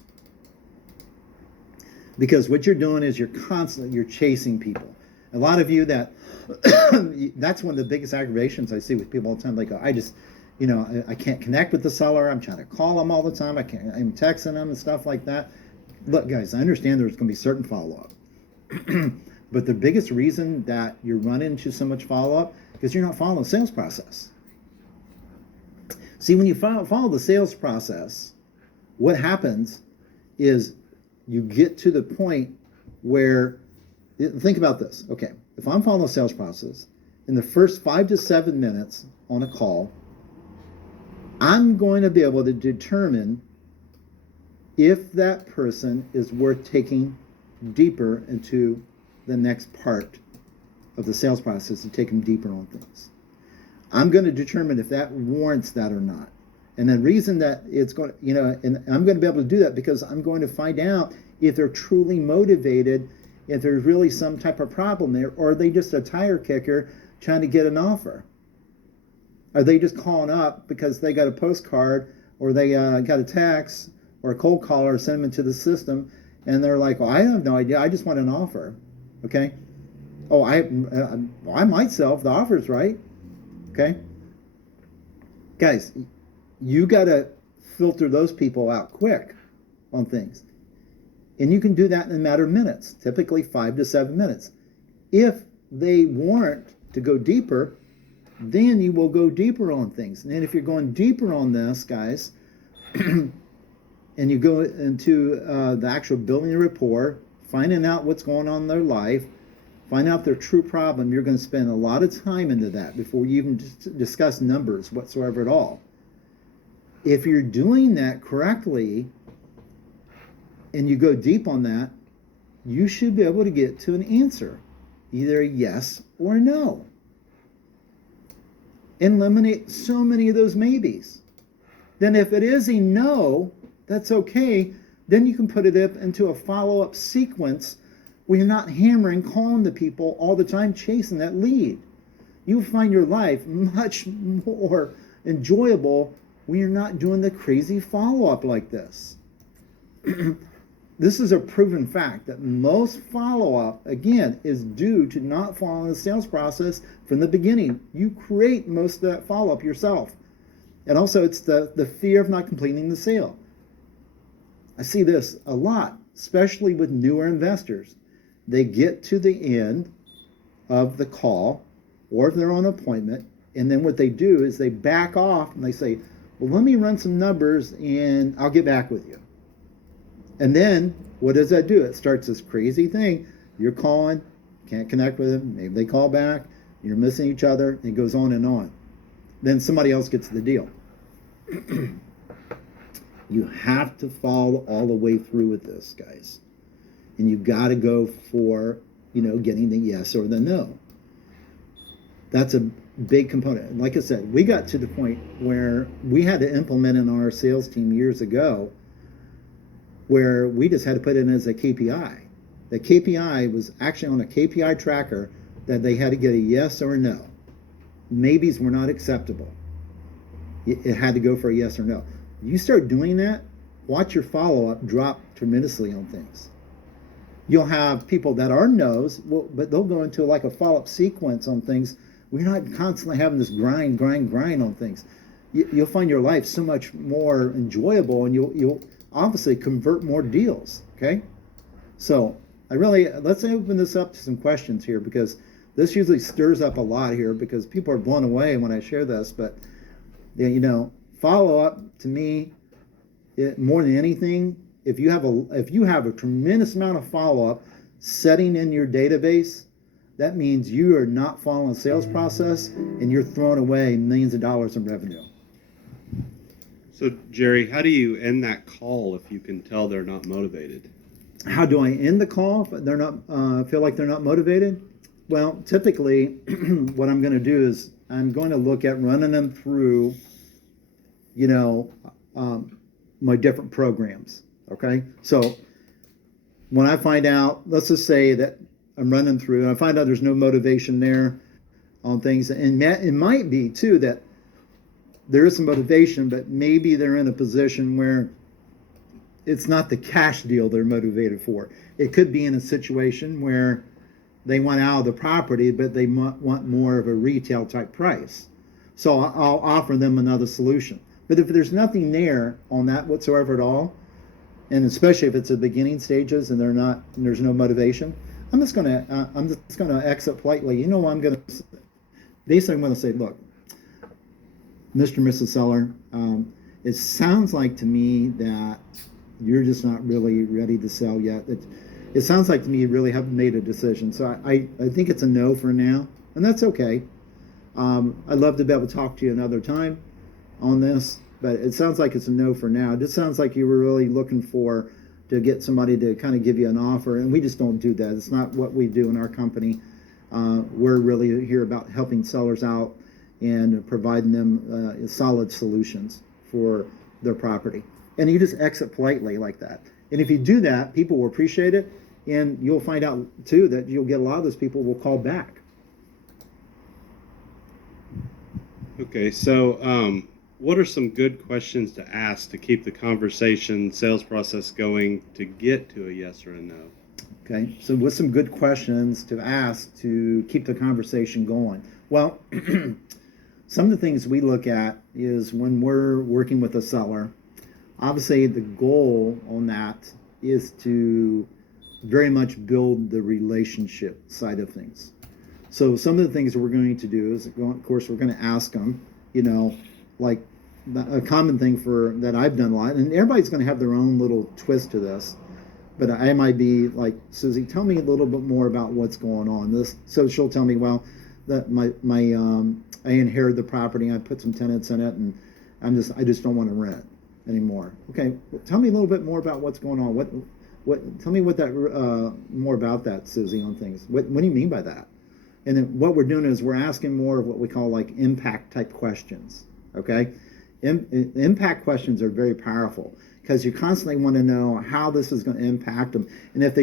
Because what you're doing is you're chasing people. A lot of you that's one of the biggest aggravations I see with people all the time. They go, I can't connect with the seller. I'm trying to call them all the time. I'm texting them and stuff like that. Look, guys, I understand there's going to be certain follow-up. But the biggest reason that you're running into so much follow-up is you're not following the sales process. See, when you follow the sales process, what happens is you get to the point where, think about this. Okay, if I'm following the sales process, in the first 5 to 7 minutes on a call, I'm going to be able to determine if that person is worth taking deeper into the next part of the sales process to take them deeper on things. I'm going to determine if that warrants that or not. And the reason that it's going to, and I'm going to be able to do that because I'm going to find out if they're truly motivated, if there's really some type of problem there, or are they just a tire kicker trying to get an offer? Are they just calling up because they got a postcard or they got a text or a cold caller sent them into the system and they're like, well, I have no idea. I just want an offer. Okay. Oh, I might sell if the offer's right. Okay. Guys, you got to filter those people out quick on things. And you can do that in a matter of minutes, typically 5 to 7 minutes. If they warrant to go deeper, then you will go deeper on things. And then if you're going deeper on this, guys, and you go into the actual building a rapport, finding out what's going on in their life, find out their true problem, you're going to spend a lot of time into that before you even discuss numbers whatsoever at all. If you're doing that correctly and you go deep on that, you should be able to get to an answer, either a yes or a no. Eliminate so many of those maybes. Then if it is a no, that's okay. Then you can put it up into a follow-up sequence where you're not hammering, calling the people all the time, chasing that lead. You'll find your life much more enjoyable when you're not doing the crazy follow-up like this. This is a proven fact that most follow-up, again, is due to not following the sales process from the beginning. You create most of that follow-up yourself. And also it's the fear of not completing the sale. I see this a lot, especially with newer investors. They get to the end of the call, or if they're on an appointment, and then what they do is they back off and they say, well, let me run some numbers and I'll get back with you. And then what does that do? It starts this crazy thing. You're calling, can't connect with them, maybe they call back, you're missing each other, and it goes on and on. Then somebody else gets the deal. You have to follow all the way through with this, guys. And you got to go for, getting the yes or the no. That's a big component. Like I said, we got to the point where we had to implement in our sales team years ago where we just had to put it in as a KPI. The KPI was actually on a KPI tracker that they had to get a yes or a no. Maybes were not acceptable. It had to go for a yes or no. You start doing that, watch your follow-up drop tremendously on things. You'll have people that are no's, but they'll go into like a follow-up sequence on things. We're not constantly having this grind on things. You'll find your life so much more enjoyable, and you'll obviously convert more deals. Okay, so let's open this up to some questions here, because this usually stirs up a lot here because people are blown away when I share this. But follow up to me, more than anything, if you have a tremendous amount of follow up, setting in your database, that means you are not following a sales process and you're throwing away millions of dollars in revenue. So, Jerry, how do you end that call if you can tell they're not motivated? How do I end the call if they're not feel like they're not motivated? Well, typically, what I'm going to do is I'm going to look at running them through, my different programs. Okay, so when I find out, let's just say that I'm running through and I find out there's no motivation there on things, and it might be too that there is some motivation, but maybe they're in a position where it's not the cash deal they're motivated for. It could be in a situation where they want out of the property, but they want more of a retail type price. So I'll offer them another solution. But if there's nothing there on that whatsoever at all, and especially if it's the beginning stages and there's no motivation, I'm just gonna exit politely. I'm gonna say, look, Mr. and Mrs. Seller, it sounds like to me that you're just not really ready to sell yet. It sounds like to me you really haven't made a decision. So I think it's a no for now, and that's okay. I'd love to be able to talk to you another time on this, but it sounds like it's a no for now. It just sounds like you were really looking to get somebody to kind of give you an offer, and we just don't do that. It's not what we do in our company. We're really here about helping sellers out and providing them solid solutions for their property. And you just exit politely like that. And if you do that, people will appreciate it, and you'll find out too that you'll get a lot of those people will call back. Okay, so what are some good questions to ask to keep the conversation sales process going to get to a yes or a no? Okay, so what's some good questions to ask to keep the conversation going? Well, some of the things we look at is when we're working with a seller, obviously the goal on that is to very much build the relationship side of things. So some of the things we're going to do is, of course, we're going to ask them, like a common thing that I've done a lot, and everybody's going to have their own little twist to this, but I might be like, Susie, tell me a little bit more about what's going on. So she'll tell me, well, that I inherited the property, I put some tenants in it, and I just don't want to rent anymore. Okay, well, tell me a little bit more about what's going on. Tell me more about that, Susie, on things. What do you mean by that? And then what we're doing is we're asking more of what we call like impact type questions. Okay, impact questions are very powerful because you constantly want to know how this is going to impact them. And if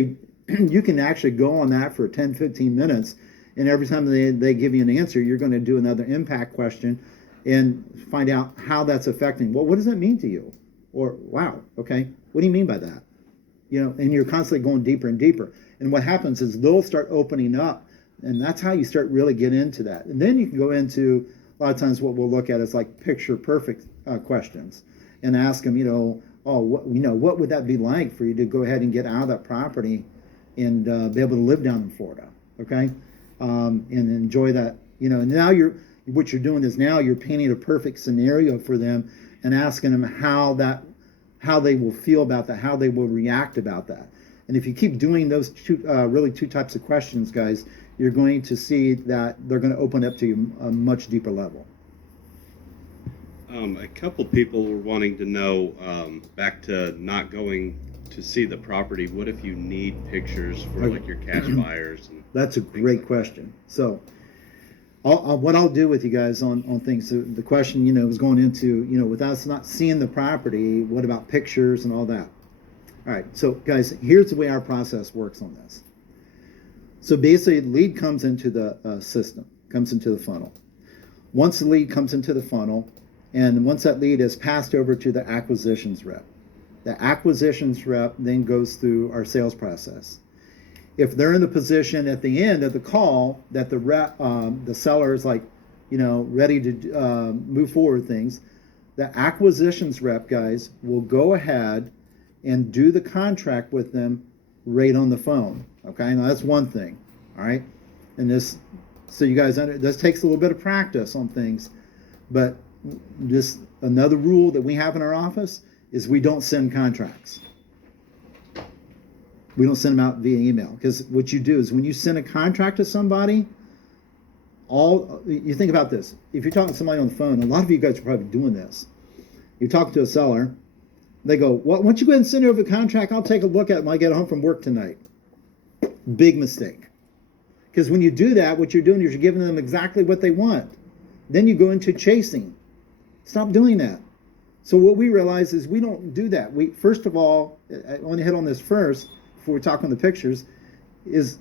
you can actually go on that for 10, 15 minutes, and every time they give you an answer, you're going to do another impact question and find out how that's affecting. Well, what does that mean to you? Or, wow, okay, what do you mean by that? And you're constantly going deeper and deeper. And what happens is they'll start opening up, and that's how you start really get into that. And then you can go into, a lot of times what we'll look at is like picture perfect questions and ask them, what would that be like for you to go ahead and get out of that property and be able to live down in Florida, okay? And enjoy that, and now what you're doing is now you're painting a perfect scenario for them and asking them how they will feel about that, how they will react about that. And if you keep doing those two types of questions, guys, you're going to see that they're going to open up to you a much deeper level. A couple people were wanting to know, back to not going to see the property, what if you need pictures for like your cash buyers? That's a great question. So what I'll do with you guys on things, the question, was going into, with us not seeing the property, what about pictures and all that? All right, so guys, here's the way our process works on this. So basically, the lead comes into the system, comes into the funnel. Once the lead comes into the funnel, and once that lead is passed over to the acquisitions rep, the acquisitions rep then goes through our sales process. If they're in the position at the end of the call that the seller is like, ready to move forward with things, the acquisitions rep, guys, will go ahead and do the contract with them right on the phone. Okay, now that's one thing. All right, and so you guys, this takes a little bit of practice on things, but just another rule that we have in our office is we don't send contracts. We don't send them out via email, because what you do is when you send a contract to somebody, all you think about this. If you're talking to somebody on the phone, a lot of you guys are probably doing this. You're talking to a seller, they go, well, why don't you go ahead and send over the contract? I'll take a look at it when I get home from work tonight. Big mistake. Because when you do that, what you're doing is you're giving them exactly what they want. Then you go into chasing. Stop doing that. So what we realize is we don't do that. We, first of all, I want to hit on this first before we talk on the pictures, is,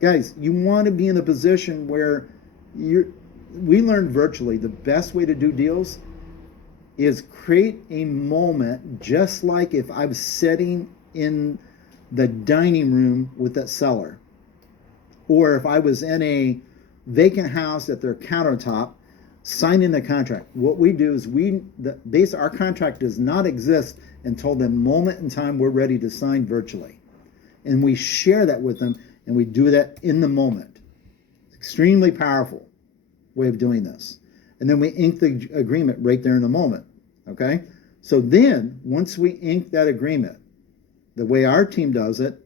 guys, you want to be in a position where we learned virtually the best way to do deals is create a moment, just like if I was sitting in the dining room with that seller, or if I was in a vacant house at their countertop signing the contract. What we do is our contract does not exist until the moment in time we're ready to sign virtually. And we share that with them, and we do that in the moment. Extremely powerful way of doing this. And then we ink the agreement right there in the moment, okay? So then, once we ink that agreement, the way our team does it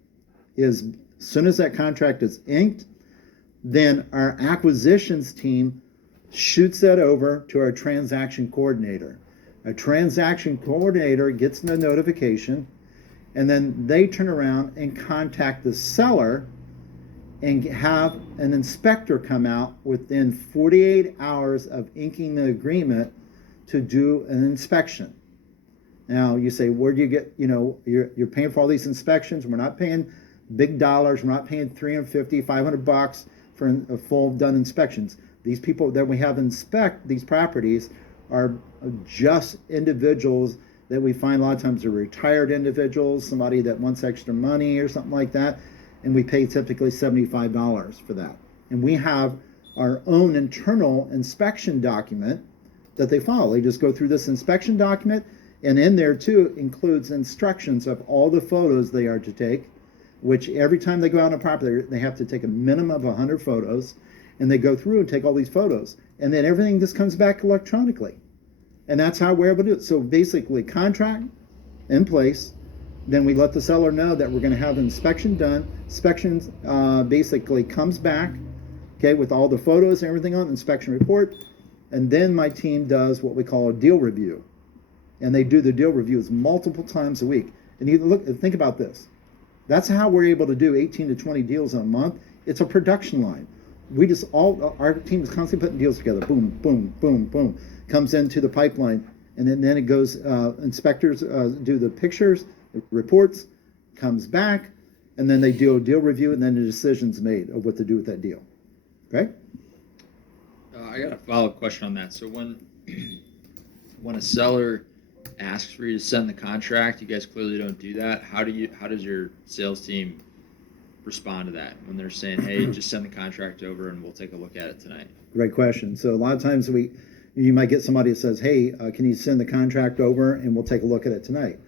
is, as soon as that contract is inked, then our acquisitions team shoots that over to our transaction coordinator. A transaction coordinator gets the notification, and then they turn around and contact the seller and have an inspector come out within 48 hours of inking the agreement to do an inspection. Now you say, where do you get, you're paying for all these inspections. We're not paying big dollars. We're not paying $350, $500 for a full done inspections. These people that we have inspect these properties are just individuals that we find a lot of times are retired individuals, somebody that wants extra money or something like that, and we pay typically $75 for that. And we have our own internal inspection document that they follow. They just go through this inspection document, and in there too includes instructions of all the photos they are to take, which every time they go out on a property, they have to take a minimum of 100 photos, and they go through and take all these photos, and then everything just comes back electronically. And that's how we're able to do it. So basically, contract in place, then we let the seller know that we're going to have an inspection done. Inspections basically comes back, okay, with all the photos and everything on the inspection report, and then my team does what we call a deal review, and they do the deal reviews multiple times a week. And you think about this. That's how we're able to do 18 to 20 deals a month. It's a production line. Our team is constantly putting deals together. Boom, boom, boom, boom. Comes into the pipeline, and then it goes, inspectors do the pictures, the reports, comes back, and then they do a deal review, and then the decision's made of what to do with that deal. Okay? I got a follow-up question on that. So when a seller asks for you to send the contract, you guys clearly don't do that. How does your sales team respond to that when they're saying, hey, just send the contract over and we'll take a look at it tonight? Great question. So a lot of times you might get somebody that says, hey, can you send the contract over and we'll take a look at it tonight?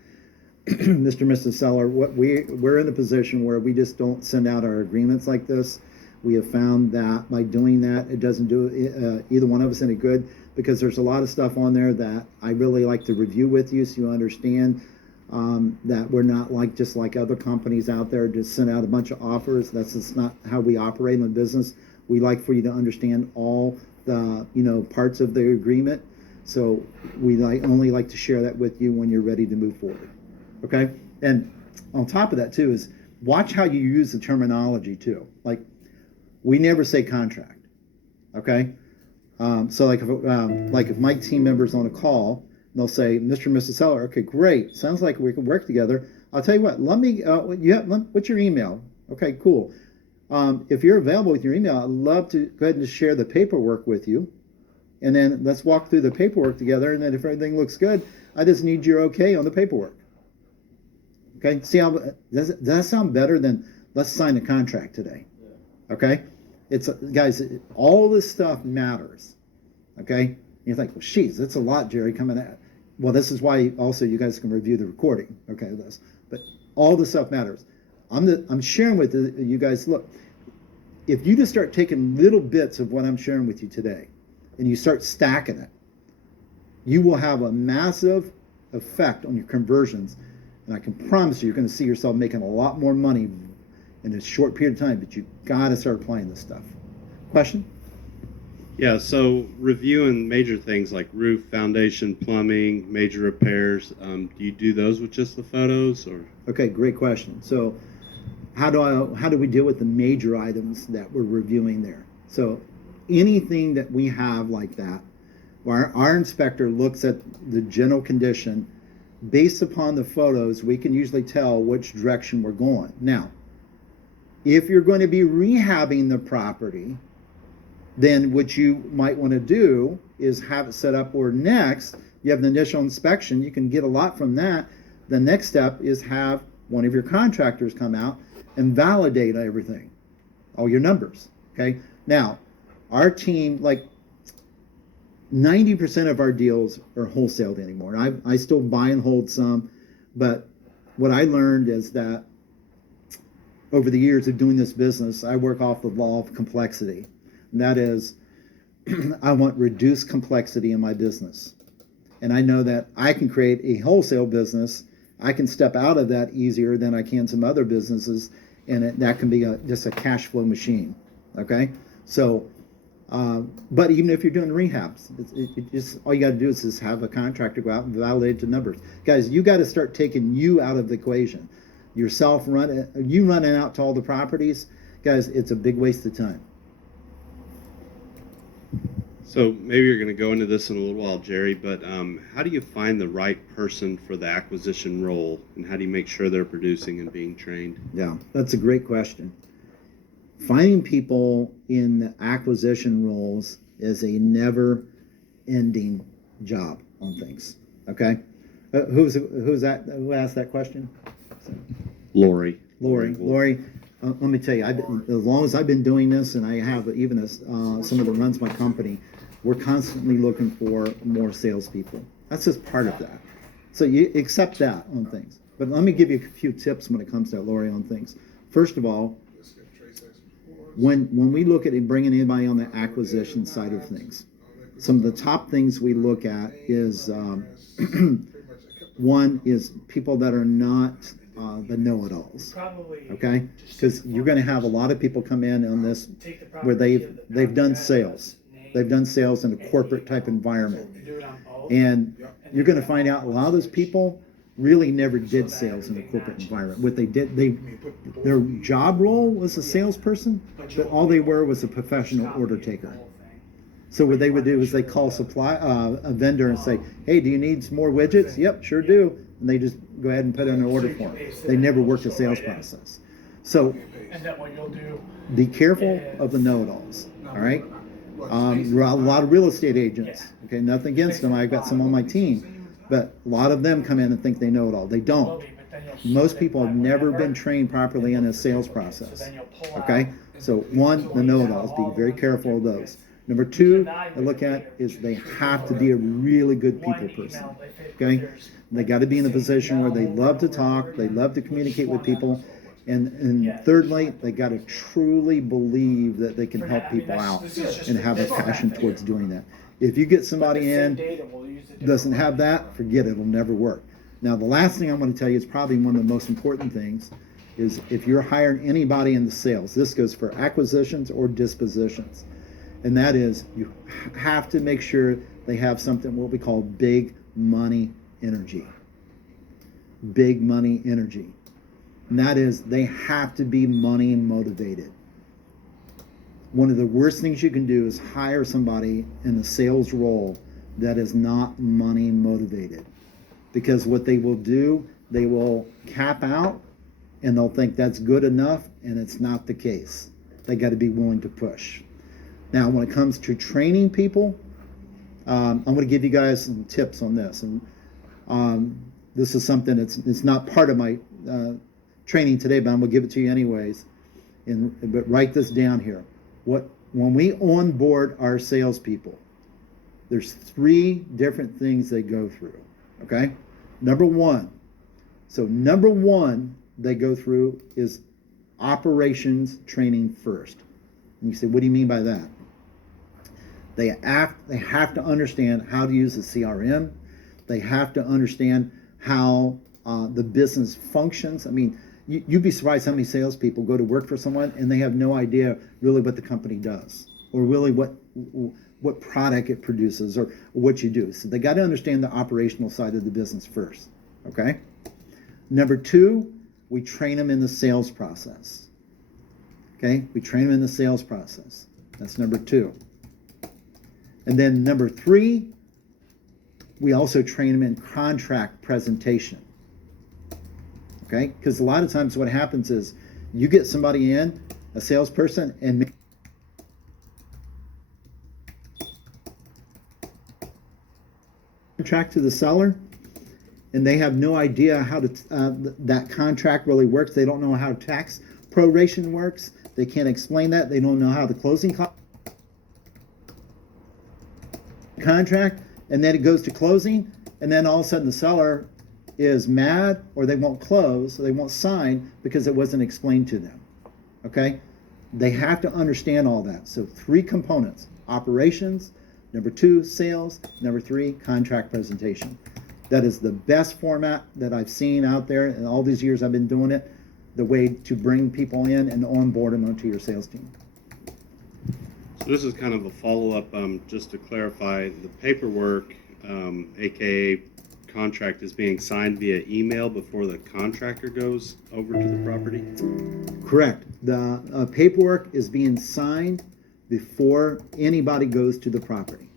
Mr. and Mrs. Seller, we're in the position where we just don't send out our agreements like this. We have found that by doing that, it doesn't do either one of us any good, because there's a lot of stuff on there that I really like to review with you so you understand that we're not just like other companies out there, just send out a bunch of offers. That's just not how we operate in the business. We like for you to understand all the parts of the agreement. So we only like to share that with you when you're ready to move forward. Okay? And on top of that too is watch how you use the terminology too. Like, we never say contract. Okay? So like if my team member's on a call, they'll say, Mr. and Mrs. Seller, okay, great. Sounds like we can work together. I'll tell you what, what's your email? Okay, cool. If you're available with your email, I'd love to go ahead and share the paperwork with you. And then let's walk through the paperwork together. And then if everything looks good, I just need your okay on the paperwork. Okay, see how, does that sound better than let's sign a contract today? Okay? Guys, all this stuff matters. Okay? You think, well, geez, that's a lot, Jerry, coming at. Well, this is why also you guys can review the recording. Okay, but all this stuff matters. I'm sharing with you guys. Look, if you just start taking little bits of what I'm sharing with you today, and you start stacking it, you will have a massive effect on your conversions. And I can promise you're going to see yourself making a lot more money in a short period of time, but you got to start applying this stuff. Question? Yeah, so reviewing major things like roof, foundation, plumbing, major repairs, do you do those with just the photos, or? Okay, great question. So how do we deal with the major items that we're reviewing there? So anything that we have like that, our inspector looks at the general condition. Based upon the photos, we can usually tell which direction we're going. Now, if you're going to be rehabbing the property, then what you might want to do is have it set up where next you have the initial inspection. You can get a lot from that. The next step is have one of your contractors come out and validate everything, all your numbers. Okay. Now, our team, like 90% of our deals are wholesaled anymore. And I still buy and hold some, but what I learned is that over the years of doing this business, I work off the law of complexity. And that is, I want reduced complexity in my business. And I know that I can create a wholesale business. I can step out of that easier than I can some other businesses. And that can be just a cash flow machine. Okay? So, but even if you're doing rehabs, it just, all you got to do is just have a contractor go out and validate the numbers. Guys, you got to start taking you out of the equation. Yourself running out to all the properties, guys, it's a big waste of time. So maybe you're going to go into this in a little while, Jerry, but how do you find the right person for the acquisition role, and how do you make sure they're producing and being trained? Yeah, that's a great question. Finding people in the acquisition roles is a never-ending job on things. Okay, who's that? Who asked that question? Lori. Lori. Let me tell you, as long as I've been doing this, and I have even someone that runs my company, we're constantly looking for more salespeople. That's just part of that. So you accept that on things. But let me give you a few tips when it comes to Lori on things. First of all, when we look at bringing anybody on the acquisition side of things, some of the top things we look at is one is people that are not the know-it-alls. Okay, because you're going to have a lot of people come in on this where they've done sales. They've done sales in a corporate type environment, and you're going to find out a lot of those people really never did sales in a corporate environment. What they did, their job role was a salesperson, but all they were was a professional order taker. So what they would do is they call a vendor and say, "Hey, do you need some more widgets?" "Yep, sure do." And they just go ahead and put in an order for them. They never worked a sales process. So be careful of the know-it-alls. All right. A lot of real estate agents. Okay, nothing against them. I've got some on my team, but a lot of them come in and think they know it all. They don't. Most people have never been trained properly in a sales process. Okay, so one, the know-it-alls. Be very careful of those. Number two, I look at is they have to be a really good people person. Okay, they got to be in a position where they love to talk, they love to communicate with people, and thirdly, they got to truly believe that they can help people out and have a passion towards doing that. If you get somebody in doesn't have that, forget it. It'll never work. Now, the last thing I'm going to tell you is probably one of the most important things is if you're hiring anybody in the sales, this goes for acquisitions or dispositions, and that is you have to make sure they have something what we call big money energy. Big money energy. And that is they have to be money motivated. One of the worst things you can do is hire somebody in a sales role that is not money motivated. Because what they will do, they will cap out and they'll think that's good enough, and it's not the case. They got to be willing to push. Now, when it comes to training people, I'm going to give you guys some tips on this. And this is something it's not part of my training today, but I'm going to give it to you anyways. But write this down here. When we onboard our salespeople, there's 3 different things they go through. Okay? Number one they go through is operations training first. And you say, what do you mean by that? They have to understand how to use the CRM. They have to understand how the business functions. I mean, you'd be surprised how many salespeople go to work for someone and they have no idea really what the company does or really what product it produces or what you do. So they got to understand the operational side of the business first. Okay. Number two, we train them in the sales process. Okay, we train them in the sales process. That's number two. And then number three, we also train them in contract presentation. Okay, because a lot of times what happens is you get somebody in, a salesperson, and contract to the seller, and they have no idea how to that contract really works. They don't know how tax proration works. They can't explain that. They don't know how the closing contract, and then it goes to closing, and then all of a sudden the seller is mad, or they won't close, or they won't sign because it wasn't explained to them. Okay, they have to understand all that. So three components: operations, number two, sales, number three, contract presentation. That is the best format that I've seen out there in all these years I've been doing it, the way to bring people in and onboard them onto your sales team. So this is kind of a follow-up, just to clarify, the paperwork, aka contract, is being signed via email before the contractor goes over to the property? Correct. The paperwork is being signed before anybody goes to the property,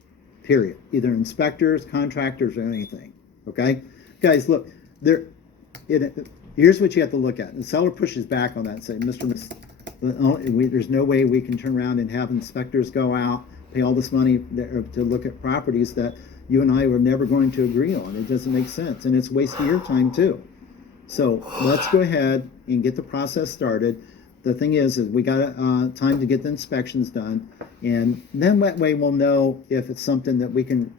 period. Either inspectors, contractors, or anything. Okay? Guys, look, here's what you have to look at. The seller pushes back on that and say, there's no way we can turn around and have inspectors go out, pay all this money to look at properties that you and I were never going to agree on. It doesn't make sense, and it's wasting your time too. So let's go ahead and get the process started. The thing is we got time to get the inspections done, and then that way we'll know if it's something that we can,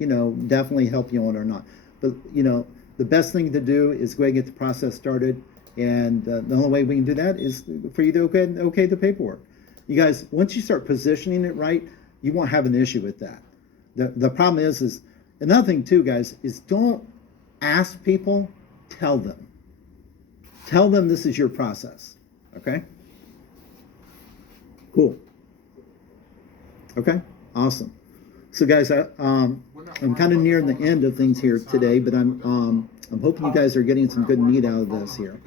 definitely help you on or not. But, the best thing to do is go ahead and get the process started, and the only way we can do that is for you to okay the paperwork. You guys, once you start positioning it right, you won't have an issue with that. The problem is another thing too, guys, is don't ask people, tell them. Tell them this is your process, okay? Cool. Okay, awesome. So guys, I'm kind of nearing the end of things here today, but I'm hoping you guys are getting some good meat out of this here.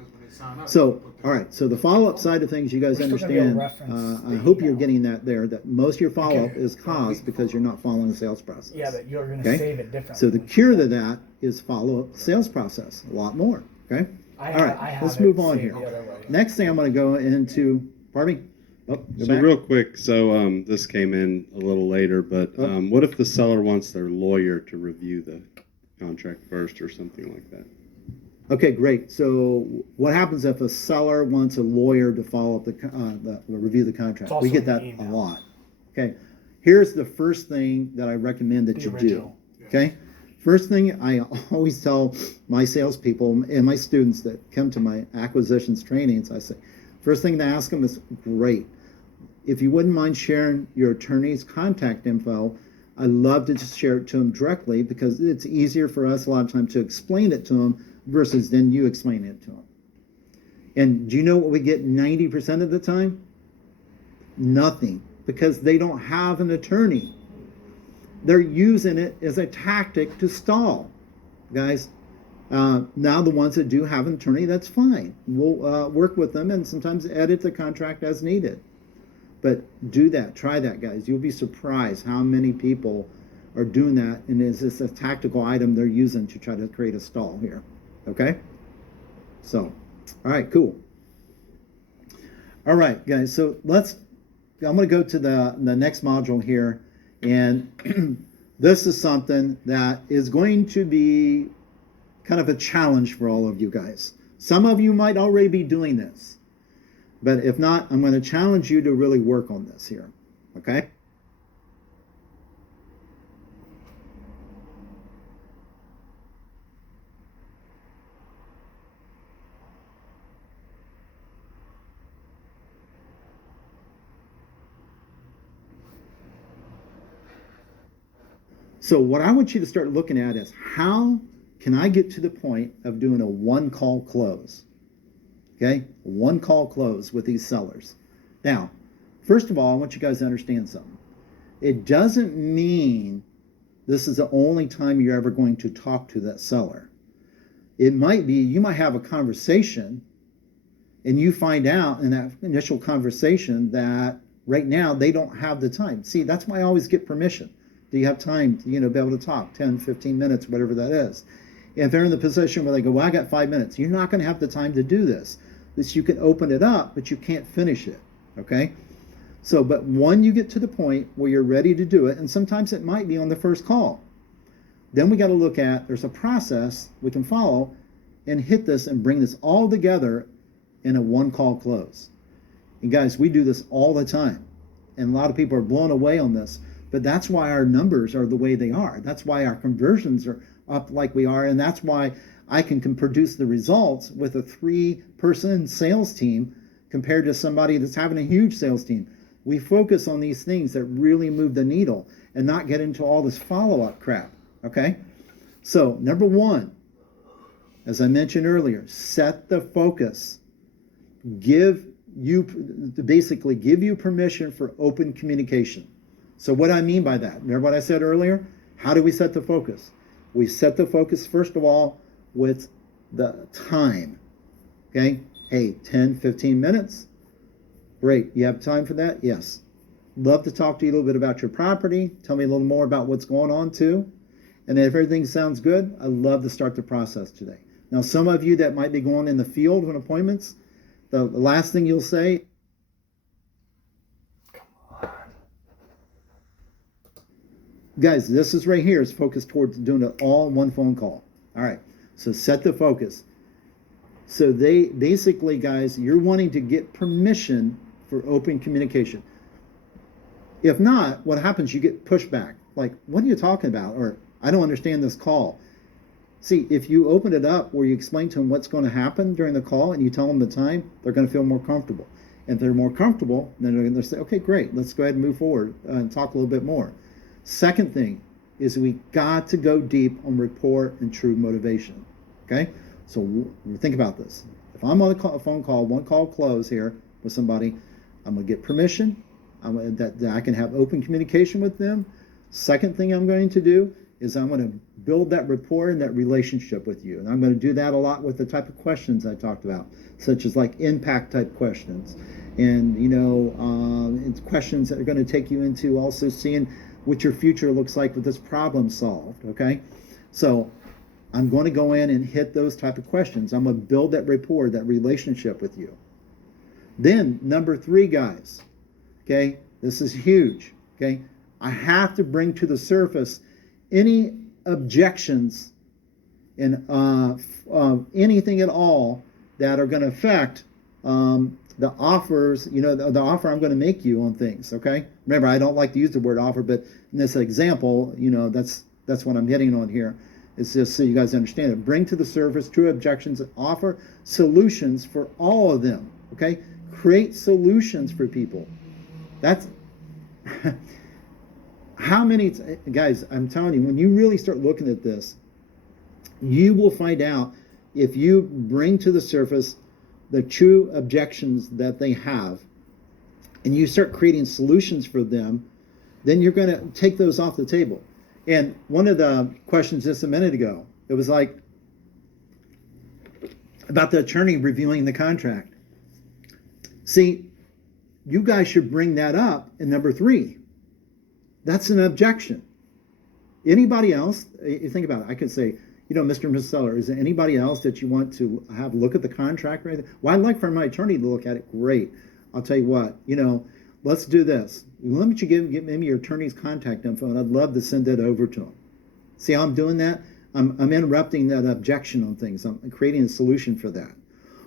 So, all right, so the follow-up side of things, you guys understand, I hope you're getting that there, that most of your follow-up is caused because you're not following the sales process. Yeah, but you're going to save it differently. So the cure to that is follow the sales process a lot more, okay? All right, let's move on here. Next thing I'm going to go into, pardon me? Oh, go So back. real quick, so this came in a little later, but what if the seller wants their lawyer to review the contract first or something like that? Okay, great. So what happens if a seller wants a lawyer to follow up the review the contract? It's We get also that an a email. lot. Okay, here's the first thing that I recommend that The you do. original. Okay, first thing I always tell my salespeople and my students that come to my acquisitions trainings, I say, first thing to ask them is, great. If you wouldn't mind sharing your attorney's contact info, I'd love to just share it to them directly because it's easier for us a lot of times to explain it to them versus then you explain it to them. And do you know what we get 90% of the time? Nothing, because they don't have an attorney. They're using it as a tactic to stall. Guys, now the ones that do have an attorney, that's fine. We'll work with them and sometimes edit the contract as needed. But do that, try that, guys. You'll be surprised how many people are doing that, and is this a tactical item they're using to try to create a stall here. Okay? So, all right, cool. All right, guys, so I'm going to go to the next module here, and this is something that is going to be kind of a challenge for all of you guys. Some of you might already be doing this. But if not, I'm going to challenge you to really work on this here, okay? So what I want you to start looking at is how can I get to the point of doing a one-call close? Okay, one-call close with these sellers. Now, first of all, I want you guys to understand something. It doesn't mean this is the only time you're ever going to talk to that seller. It might be you might have a conversation and you find out in that initial conversation that right now they don't have the time. See, that's why I always get permission. Do you have time to, be able to talk 10, 15 minutes, whatever that is? If they're in the position where they go, well, I got 5 minutes, you're not going to have the time to do this. You can open it up, but you can't finish it, okay? So, but when you get to the point where you're ready to do it, and sometimes it might be on the first call, then we got to look at, there's a process we can follow and hit this and bring this all together in a one-call close. And guys, we do this all the time. And a lot of people are blown away on this, but that's why our numbers are the way they are. That's why our conversions are up like we are, and that's why I can produce the results with a 3-person sales team compared to somebody that's having a huge sales team. We focus on these things that really move the needle and not get into all this follow-up crap, okay? So, number 1, as I mentioned earlier, set the focus. Basically give you permission for open communication. So what I mean by that, remember what I said earlier? How do we set the focus? We set the focus, first of all, with the time, okay? Hey, 10, 15 minutes. Great, you have time for that? Yes. Love to talk to you a little bit about your property. Tell me a little more about what's going on too. And if everything sounds good, I'd love to start the process today. Now, some of you that might be going in the field on appointments, the last thing you'll say, guys, this is right here is focused towards doing it all in one phone call. All right, so set the focus. So they basically, guys, you're wanting to get permission for open communication. If not, what happens? You get pushback. Like, what are you talking about? Or, I don't understand this call. See, if you open it up where you explain to them what's going to happen during the call and you tell them the time, they're going to feel more comfortable. If they're more comfortable, then they're going to say, okay, great, let's go ahead and move forward and talk a little bit more. Second thing is we got to go deep on rapport and true motivation, okay? So think about this. If I'm on a phone call, one call close here with somebody, I'm going to get permission that I can have open communication with them. Second thing I'm going to do is I'm going to build that rapport and that relationship with you. And I'm going to do that a lot with the type of questions I talked about, such as like impact type questions. And, it's questions that are going to take you into also seeing what your future looks like with this problem solved, okay? So I'm going to go in and hit those type of questions. I'm going to build that rapport, that relationship with you. Then, number 3, guys, okay? This is huge, okay? I have to bring to the surface any objections and anything at all that are going to affect the offers, the offer I'm going to make you on things, okay? Remember, I don't like to use the word offer, but in this example, that's what I'm hitting on here. It's just so you guys understand it. Bring to the surface true objections and offer solutions for all of them, okay? Create solutions for people. That's... How many, guys, I'm telling you, when you really start looking at this, you will find out if you bring to the surface the true objections that they have and you start creating solutions for them, then you're going to take those off the table. And one of the questions just a minute ago, it was like about the attorney reviewing the contract. See, you guys should bring that up in number 3. That's an objection. Anybody else, you think about it, I could say, Mr. and Mrs. Seller, is there anybody else that you want to have look at the contract or anything? Well, I'd like for my attorney to look at it. Great. I'll tell you what, let's do this. Let me give me your attorney's contact info, and I'd love to send that over to him. See how I'm doing that? I'm interrupting that objection on things. I'm creating a solution for that.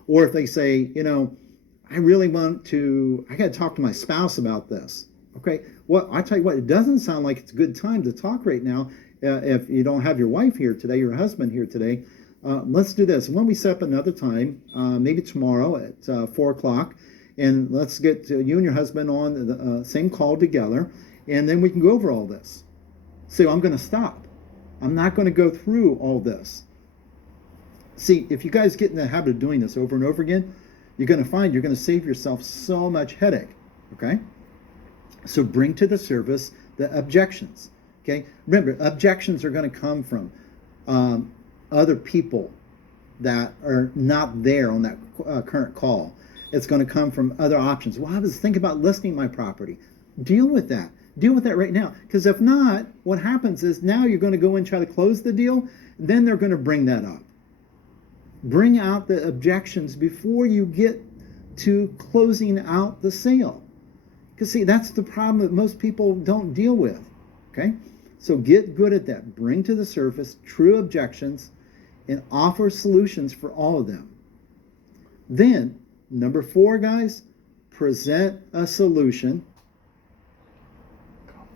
Or if they say, I really want to, I got to talk to my spouse about this. Okay, well, I tell you what, it doesn't sound like it's a good time to talk right now. If you don't have your wife here today, your husband here today, let's do this. Why don't we set up another time, maybe tomorrow at 4 o'clock, and let's get you and your husband on the same call together, and then we can go over all this. So I'm going to stop. I'm not going to go through all this. See, if you guys get in the habit of doing this over and over again, you're going to find you're going to save yourself so much headache. Okay? So bring to the surface the objections. Okay? Remember, objections are going to come from other people that are not there on that current call. It's going to come from other options. Well, I was thinking about listing my property. Deal with that. Deal with that right now. Because if not, what happens is now you're going to go and try to close the deal. Then they're going to bring that up. Bring out the objections before you get to closing out the sale. Because see, that's the problem that most people don't deal with. Okay? So get good at that. Bring to the surface true objections and offer solutions for all of them. Then, number 4, guys, present a solution. Come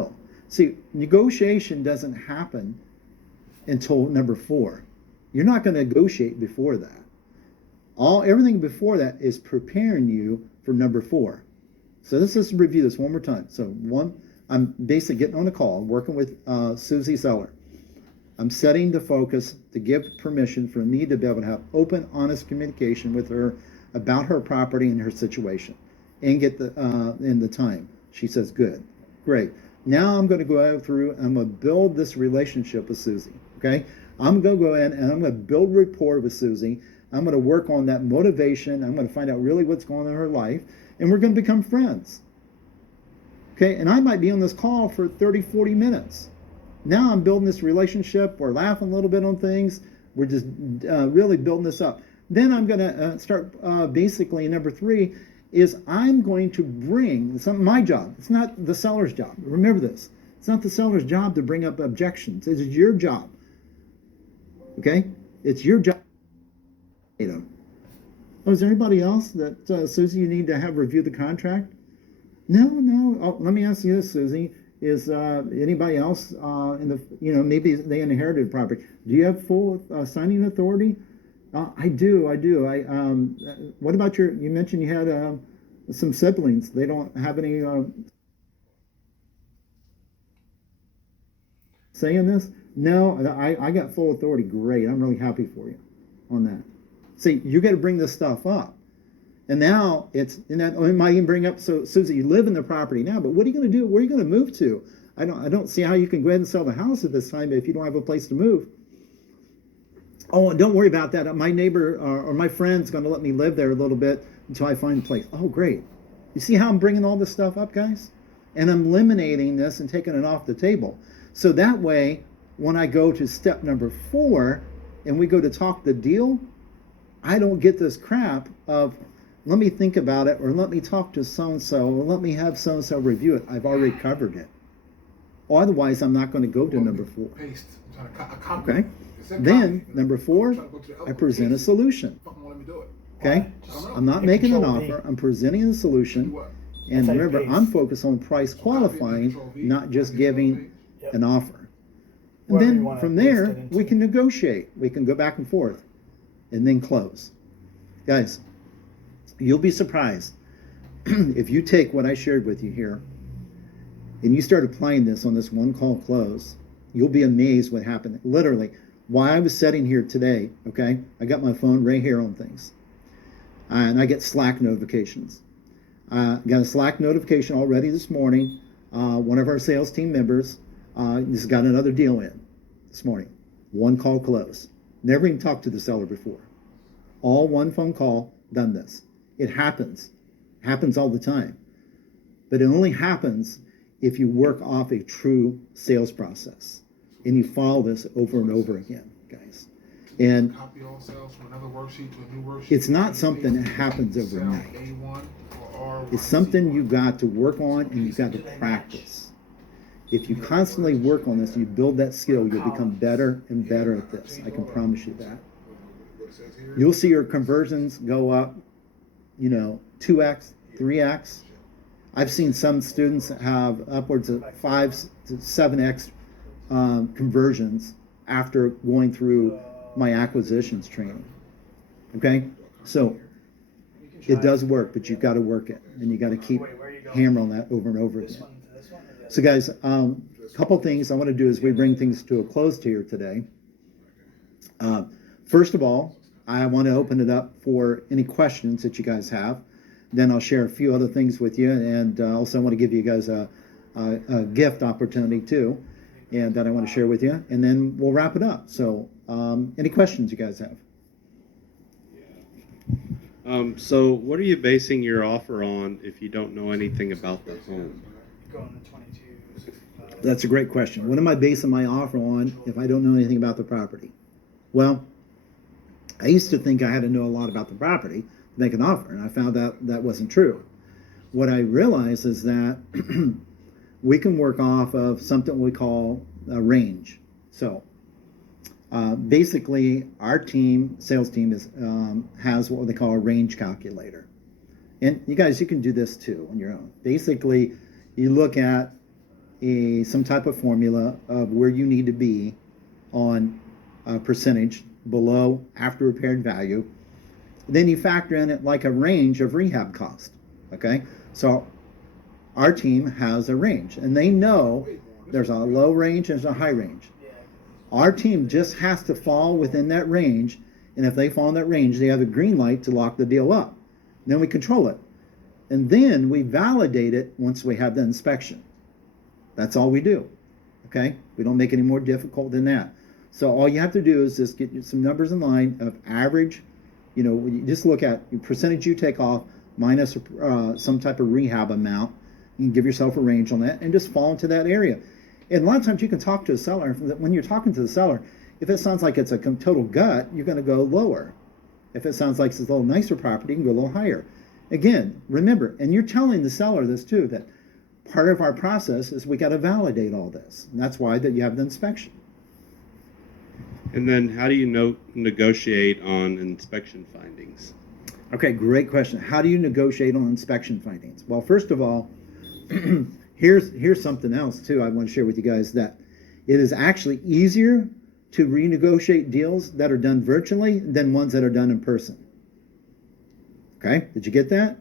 on. See, negotiation doesn't happen until number 4. You're not going to negotiate before that. Everything before that is preparing you for number 4. So let's review this one more time. So 1, I'm basically getting on a call, working with Susie Seller. I'm setting the focus to give permission for me to be able to have open, honest communication with her about her property and her situation, and get in the time. She says, good, great. Now I'm going to go through, I'm going to build this relationship with Susie, okay? I'm going to go in and I'm going to build rapport with Susie. I'm going to work on that motivation. I'm going to find out really what's going on in her life, and we're going to become friends, okay? And I might be on this call for 30, 40 minutes. Now I'm building this relationship. We're laughing a little bit on things. We're just really building this up. Then I'm going to start basically number 3 is I'm going to bring, it's not my job. It's not the seller's job. Remember this. It's not the seller's job to bring up objections. It is your job. Okay? It's your job. Oh, is there anybody else that, Susie, you need to have review the contract? No. Oh, let me ask you this, Susie. Is anybody else in the, maybe they inherited property. Do you have full signing authority? I do. What about you mentioned you had some siblings. They don't have any say in this? No, I got full authority. Great. I'm really happy for you on that. See, you got to bring this stuff up. And now it might even bring up, so Susie, you live in the property now, but what are you going to do? Where are you going to move to? I don't see how you can go ahead and sell the house at this time if you don't have a place to move. Oh, don't worry about that. My neighbor or my friend's going to let me live there a little bit until I find a place. Oh, great. You see how I'm bringing all this stuff up, guys? And I'm eliminating this and taking it off the table. So that way, when I go to step number 4 and we go to talk the deal, I don't get this crap of, let me think about it, or let me talk to so-and-so, or let me have so-and-so review it. I've already covered it. Or otherwise, I'm not going to go to number 4. Paste. I'm trying to copy. Okay? Then, number 4, I present a solution. Okay? I'm not making an offer. I'm presenting a solution. And remember, I'm focused on price qualifying, not just giving an offer. And then from there, we can negotiate. We can go back and forth and then close. Guys, you'll be surprised if you take what I shared with you here and you start applying this on this one call close. You'll be amazed what happened. Literally, while I was sitting here today, okay, I got my phone right here on things. And I get Slack notifications. Got a Slack notification already this morning. One of our sales team members just got another deal in this morning. One call close. Never even talked to the seller before. All one phone call, done this. It happens. Happens all the time. But it only happens if you work off a true sales process. And you follow this over and over again, guys. And it's not something that happens overnight. It's something you got to work on and you got to practice. If you constantly work on this, you build that skill, you'll become better and better at this. I can promise you that. You'll see your conversions go up, 2x, 3x. I've seen some students have upwards of 5 to 7x conversions after going through my acquisitions training. Okay? So it does work, but you've got to work it, and you got to keep hammer on that over and over This again. one to this one? Or the other? So guys, a couple things I want to do as we bring things to a close here today. First of all, I want to open it up for any questions that you guys have. Then I'll share a few other things with you, and also I want to give you guys a gift opportunity too, and that I want to share with you, and then we'll wrap it up. So any questions you guys have? So what are you basing your offer on if you don't know anything about the home? Going to 2265. That's a great question. What am I basing my offer on if I don't know anything about the property? Well, I used to think I had to know a lot about the property to make an offer, and I found out that wasn't true. What I realized is that we can work off of something we call a range. So basically, our sales team has what they call a range calculator. And you guys, you can do this too on your own. Basically, you look at some type of formula of where you need to be on a percentage below after repaired value. Then you factor in it like a range of rehab cost. Okay, so our team has a range, and they know there's a low range and there's a high range. Our team just has to fall within that range, and if they fall in that range, they have a green light to lock the deal up. Then we control it, and then we validate it once we have the inspection. That's all we do. Okay, we don't make it any more difficult than that. So all you have to do is just get some numbers in line of average. You just look at the percentage you take off minus some type of rehab amount. You can give yourself a range on that and just fall into that area. And a lot of times you can talk to a seller. When you're talking to the seller, if it sounds like it's a total gut, you're going to go lower. If it sounds like it's a little nicer property, you can go a little higher. Again, remember, and you're telling the seller this too, that part of our process is we got to validate all this. And that's why that you have the inspection. And then how do you negotiate on inspection findings? Okay, great question. How do you negotiate on inspection findings? Well, first of all, here's something else too I want to share with you guys, that it is actually easier to renegotiate deals that are done virtually than ones that are done in person. Okay, did you get that?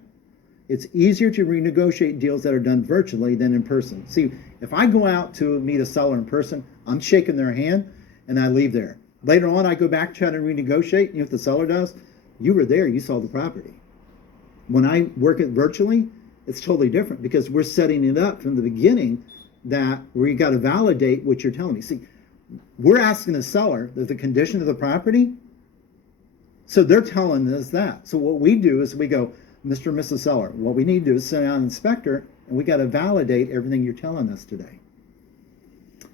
It's easier to renegotiate deals that are done virtually than in person. See, if I go out to meet a seller in person, I'm shaking their hand and I leave there. Later on, I go back, try to renegotiate. You know what the seller does? You were there, you saw the property. When I work it virtually, it's totally different because we're setting it up from the beginning that we got to validate what you're telling me. See, we're asking the seller the condition of the property, so they're telling us that. So what we do is we go, Mr. and Mrs. Seller, what we need to do is send out an inspector, and we got to validate everything you're telling us today.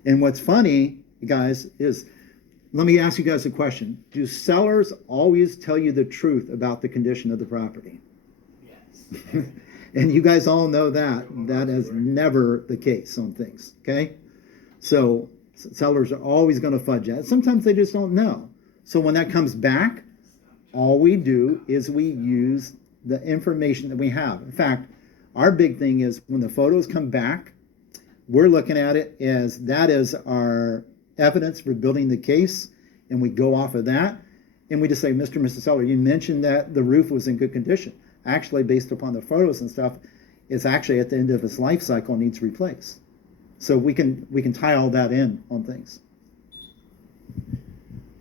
And what's funny, guys, is, let me ask you guys a question. Do sellers always tell you the truth about the condition of the property? Yes. And you guys all know that. That is never the case on things, okay? So sellers are always going to fudge that. Sometimes they just don't know. So when that comes back, all we do is we use the information that we have. In fact, our big thing is when the photos come back, we're looking at it as that is our evidence for building the case, and we go off of that, and we just say, Mr. and Mrs. Seller, you mentioned that the roof was in good condition. Actually, based upon the photos and stuff, it's actually at the end of its life cycle, needs replaced. So we can tie all that in on things.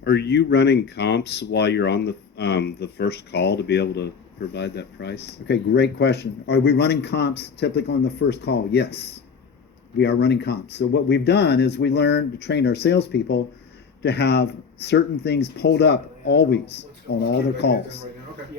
Are you running comps while you're on the first call to be able to provide that price? Okay, great question. Are we running comps typically on the first call? Yes, we are running comps. So what we've done is we learned to train our salespeople to have certain things pulled up always on all their calls.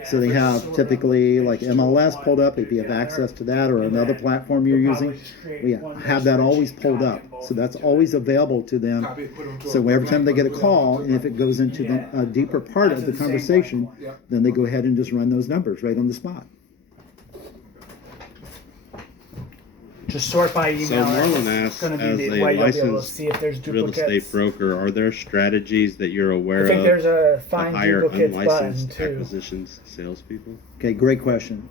So they have typically like MLS pulled up if you have access to that, or another platform you're using. We have that always pulled up. So that's always available to them. So every time they get a call, and if it goes into a deeper part of the conversation, then they go ahead and just run those numbers right on the spot. Just sort by email. So Marlon asks, Gonna be as the a way you'll be able to licensed see if there's real duplicates. estate broker, are there strategies that you're I aware think of there's a to find hire duplicates button unlicensed too. acquisitions salespeople? Okay, great question.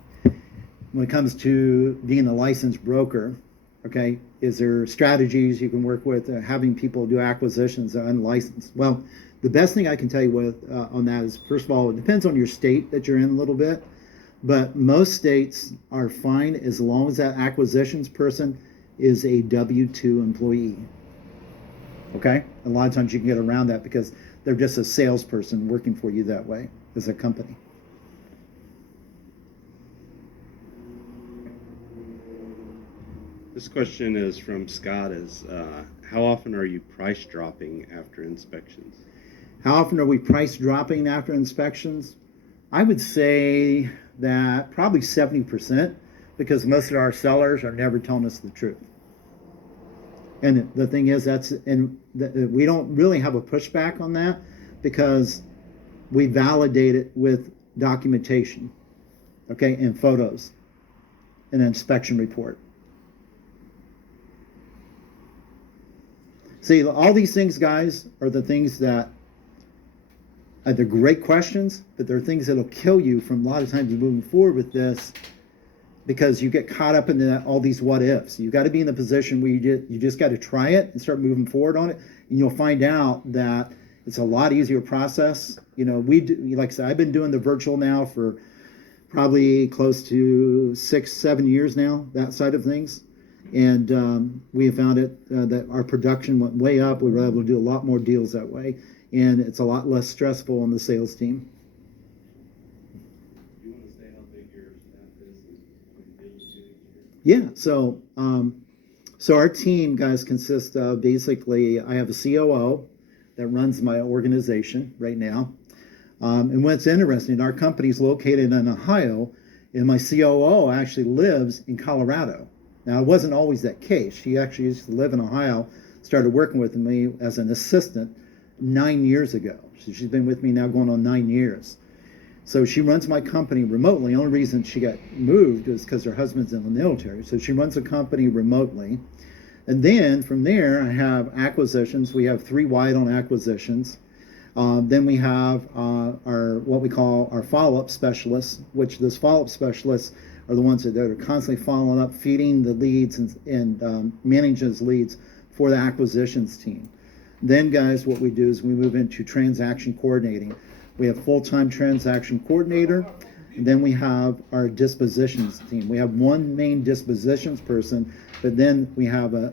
When it comes to being a licensed broker, okay, is there strategies you can work with having people do acquisitions that are unlicensed? Well, the best thing I can tell you with on that is, first of all, it depends on your state that you're in a little bit. But most states are fine as long as that acquisitions person is a W-2 employee. Okay? A lot of times you can get around that because they're just a salesperson working for you that way as a company. This question is from Scott how often are you price dropping after inspections? How often are we price dropping after inspections? I would say that probably 70%, because most of our sellers are never telling us the truth. And the thing is, we don't really have a pushback on that because we validate it with documentation, okay, and photos, and an inspection report. See, all these things, guys, are the things that they're great questions, but they're things that'll kill you from a lot of times moving forward with this, because you get caught up in all these what ifs. You got to be in the position where you just got to try it and start moving forward on it, and you'll find out that it's a lot easier process. You know, like I said, I've been doing the virtual now for probably close to 6-7 years now, that side of things. And we have found that our production went way up. We were able to do a lot more deals that way, and it's a lot less stressful on the sales team. Do you want to say how big your staff is and deals you do each Yeah, year? so our team, guys, consists of basically, I have a COO that runs my organization right now. And what's interesting, our company's located in Ohio, and my COO actually lives in Colorado. Now, it wasn't always that case. She actually used to live in Ohio, started working with me as an assistant 9 years ago. So she's been with me now going on 9 years. So she runs my company remotely. The only reason she got moved is because her husband's in the military. So she runs the company remotely. And then from there, I have acquisitions. We have 3 wide on acquisitions. Then we have our what we call our follow-up specialists, which those follow-up specialists are the ones that are constantly following up, feeding the leads and managing those leads for the acquisitions team. Then, guys, what we do is we move into transaction coordinating. We have full-time transaction coordinator, and then we have our dispositions team. We have one main dispositions person, but then we have a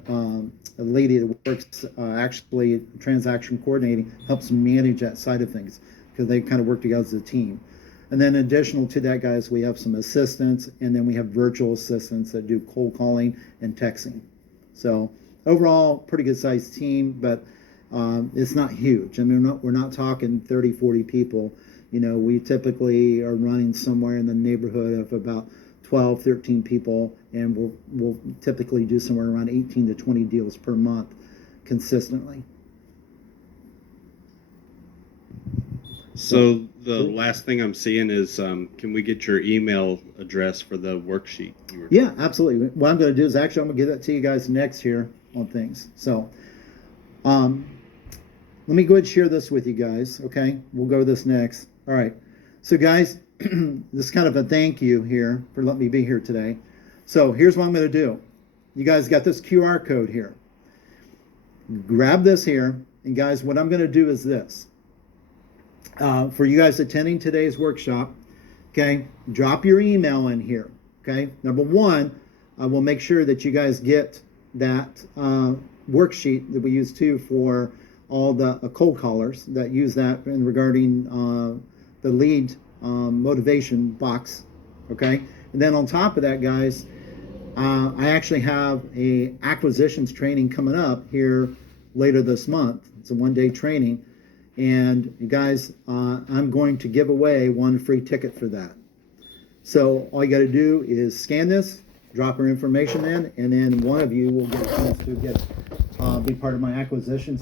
lady that works actually transaction coordinating, helps manage that side of things because they kind of work together as a team. And then additional to that, guys, we have some assistants, and then we have virtual assistants that do cold calling and texting. So overall, pretty good sized team, but it's not huge. I mean, we're not talking 30, 40 people. You know, we typically are running somewhere in the neighborhood of about 12, 13 people, and we'll typically do somewhere around 18 to 20 deals per month consistently. So the last thing I'm seeing is, can we get your email address for the worksheet? Yeah, absolutely. What I'm going to do is actually I'm going to give that to you guys next here on things. So let me go ahead and share this with you guys, okay? We'll go to this next. All right. So guys, this is kind of a thank you here for letting me be here today. So here's what I'm going to do. You guys got this QR code here. Grab this here, and guys, what I'm going to do is this. For you guys attending today's workshop, okay, drop your email in here, okay? Number one, I will make sure that you guys get that worksheet that we use too for all the cold callers that use that in regarding the lead motivation box, okay? And then on top of that, guys, I actually have a acquisitions training coming up here later this month. It's a one-day training. And you guys, I'm going to give away one free ticket for that. So all you got to do is scan this, drop your information in, and then one of you will get a chance to be part of my acquisitions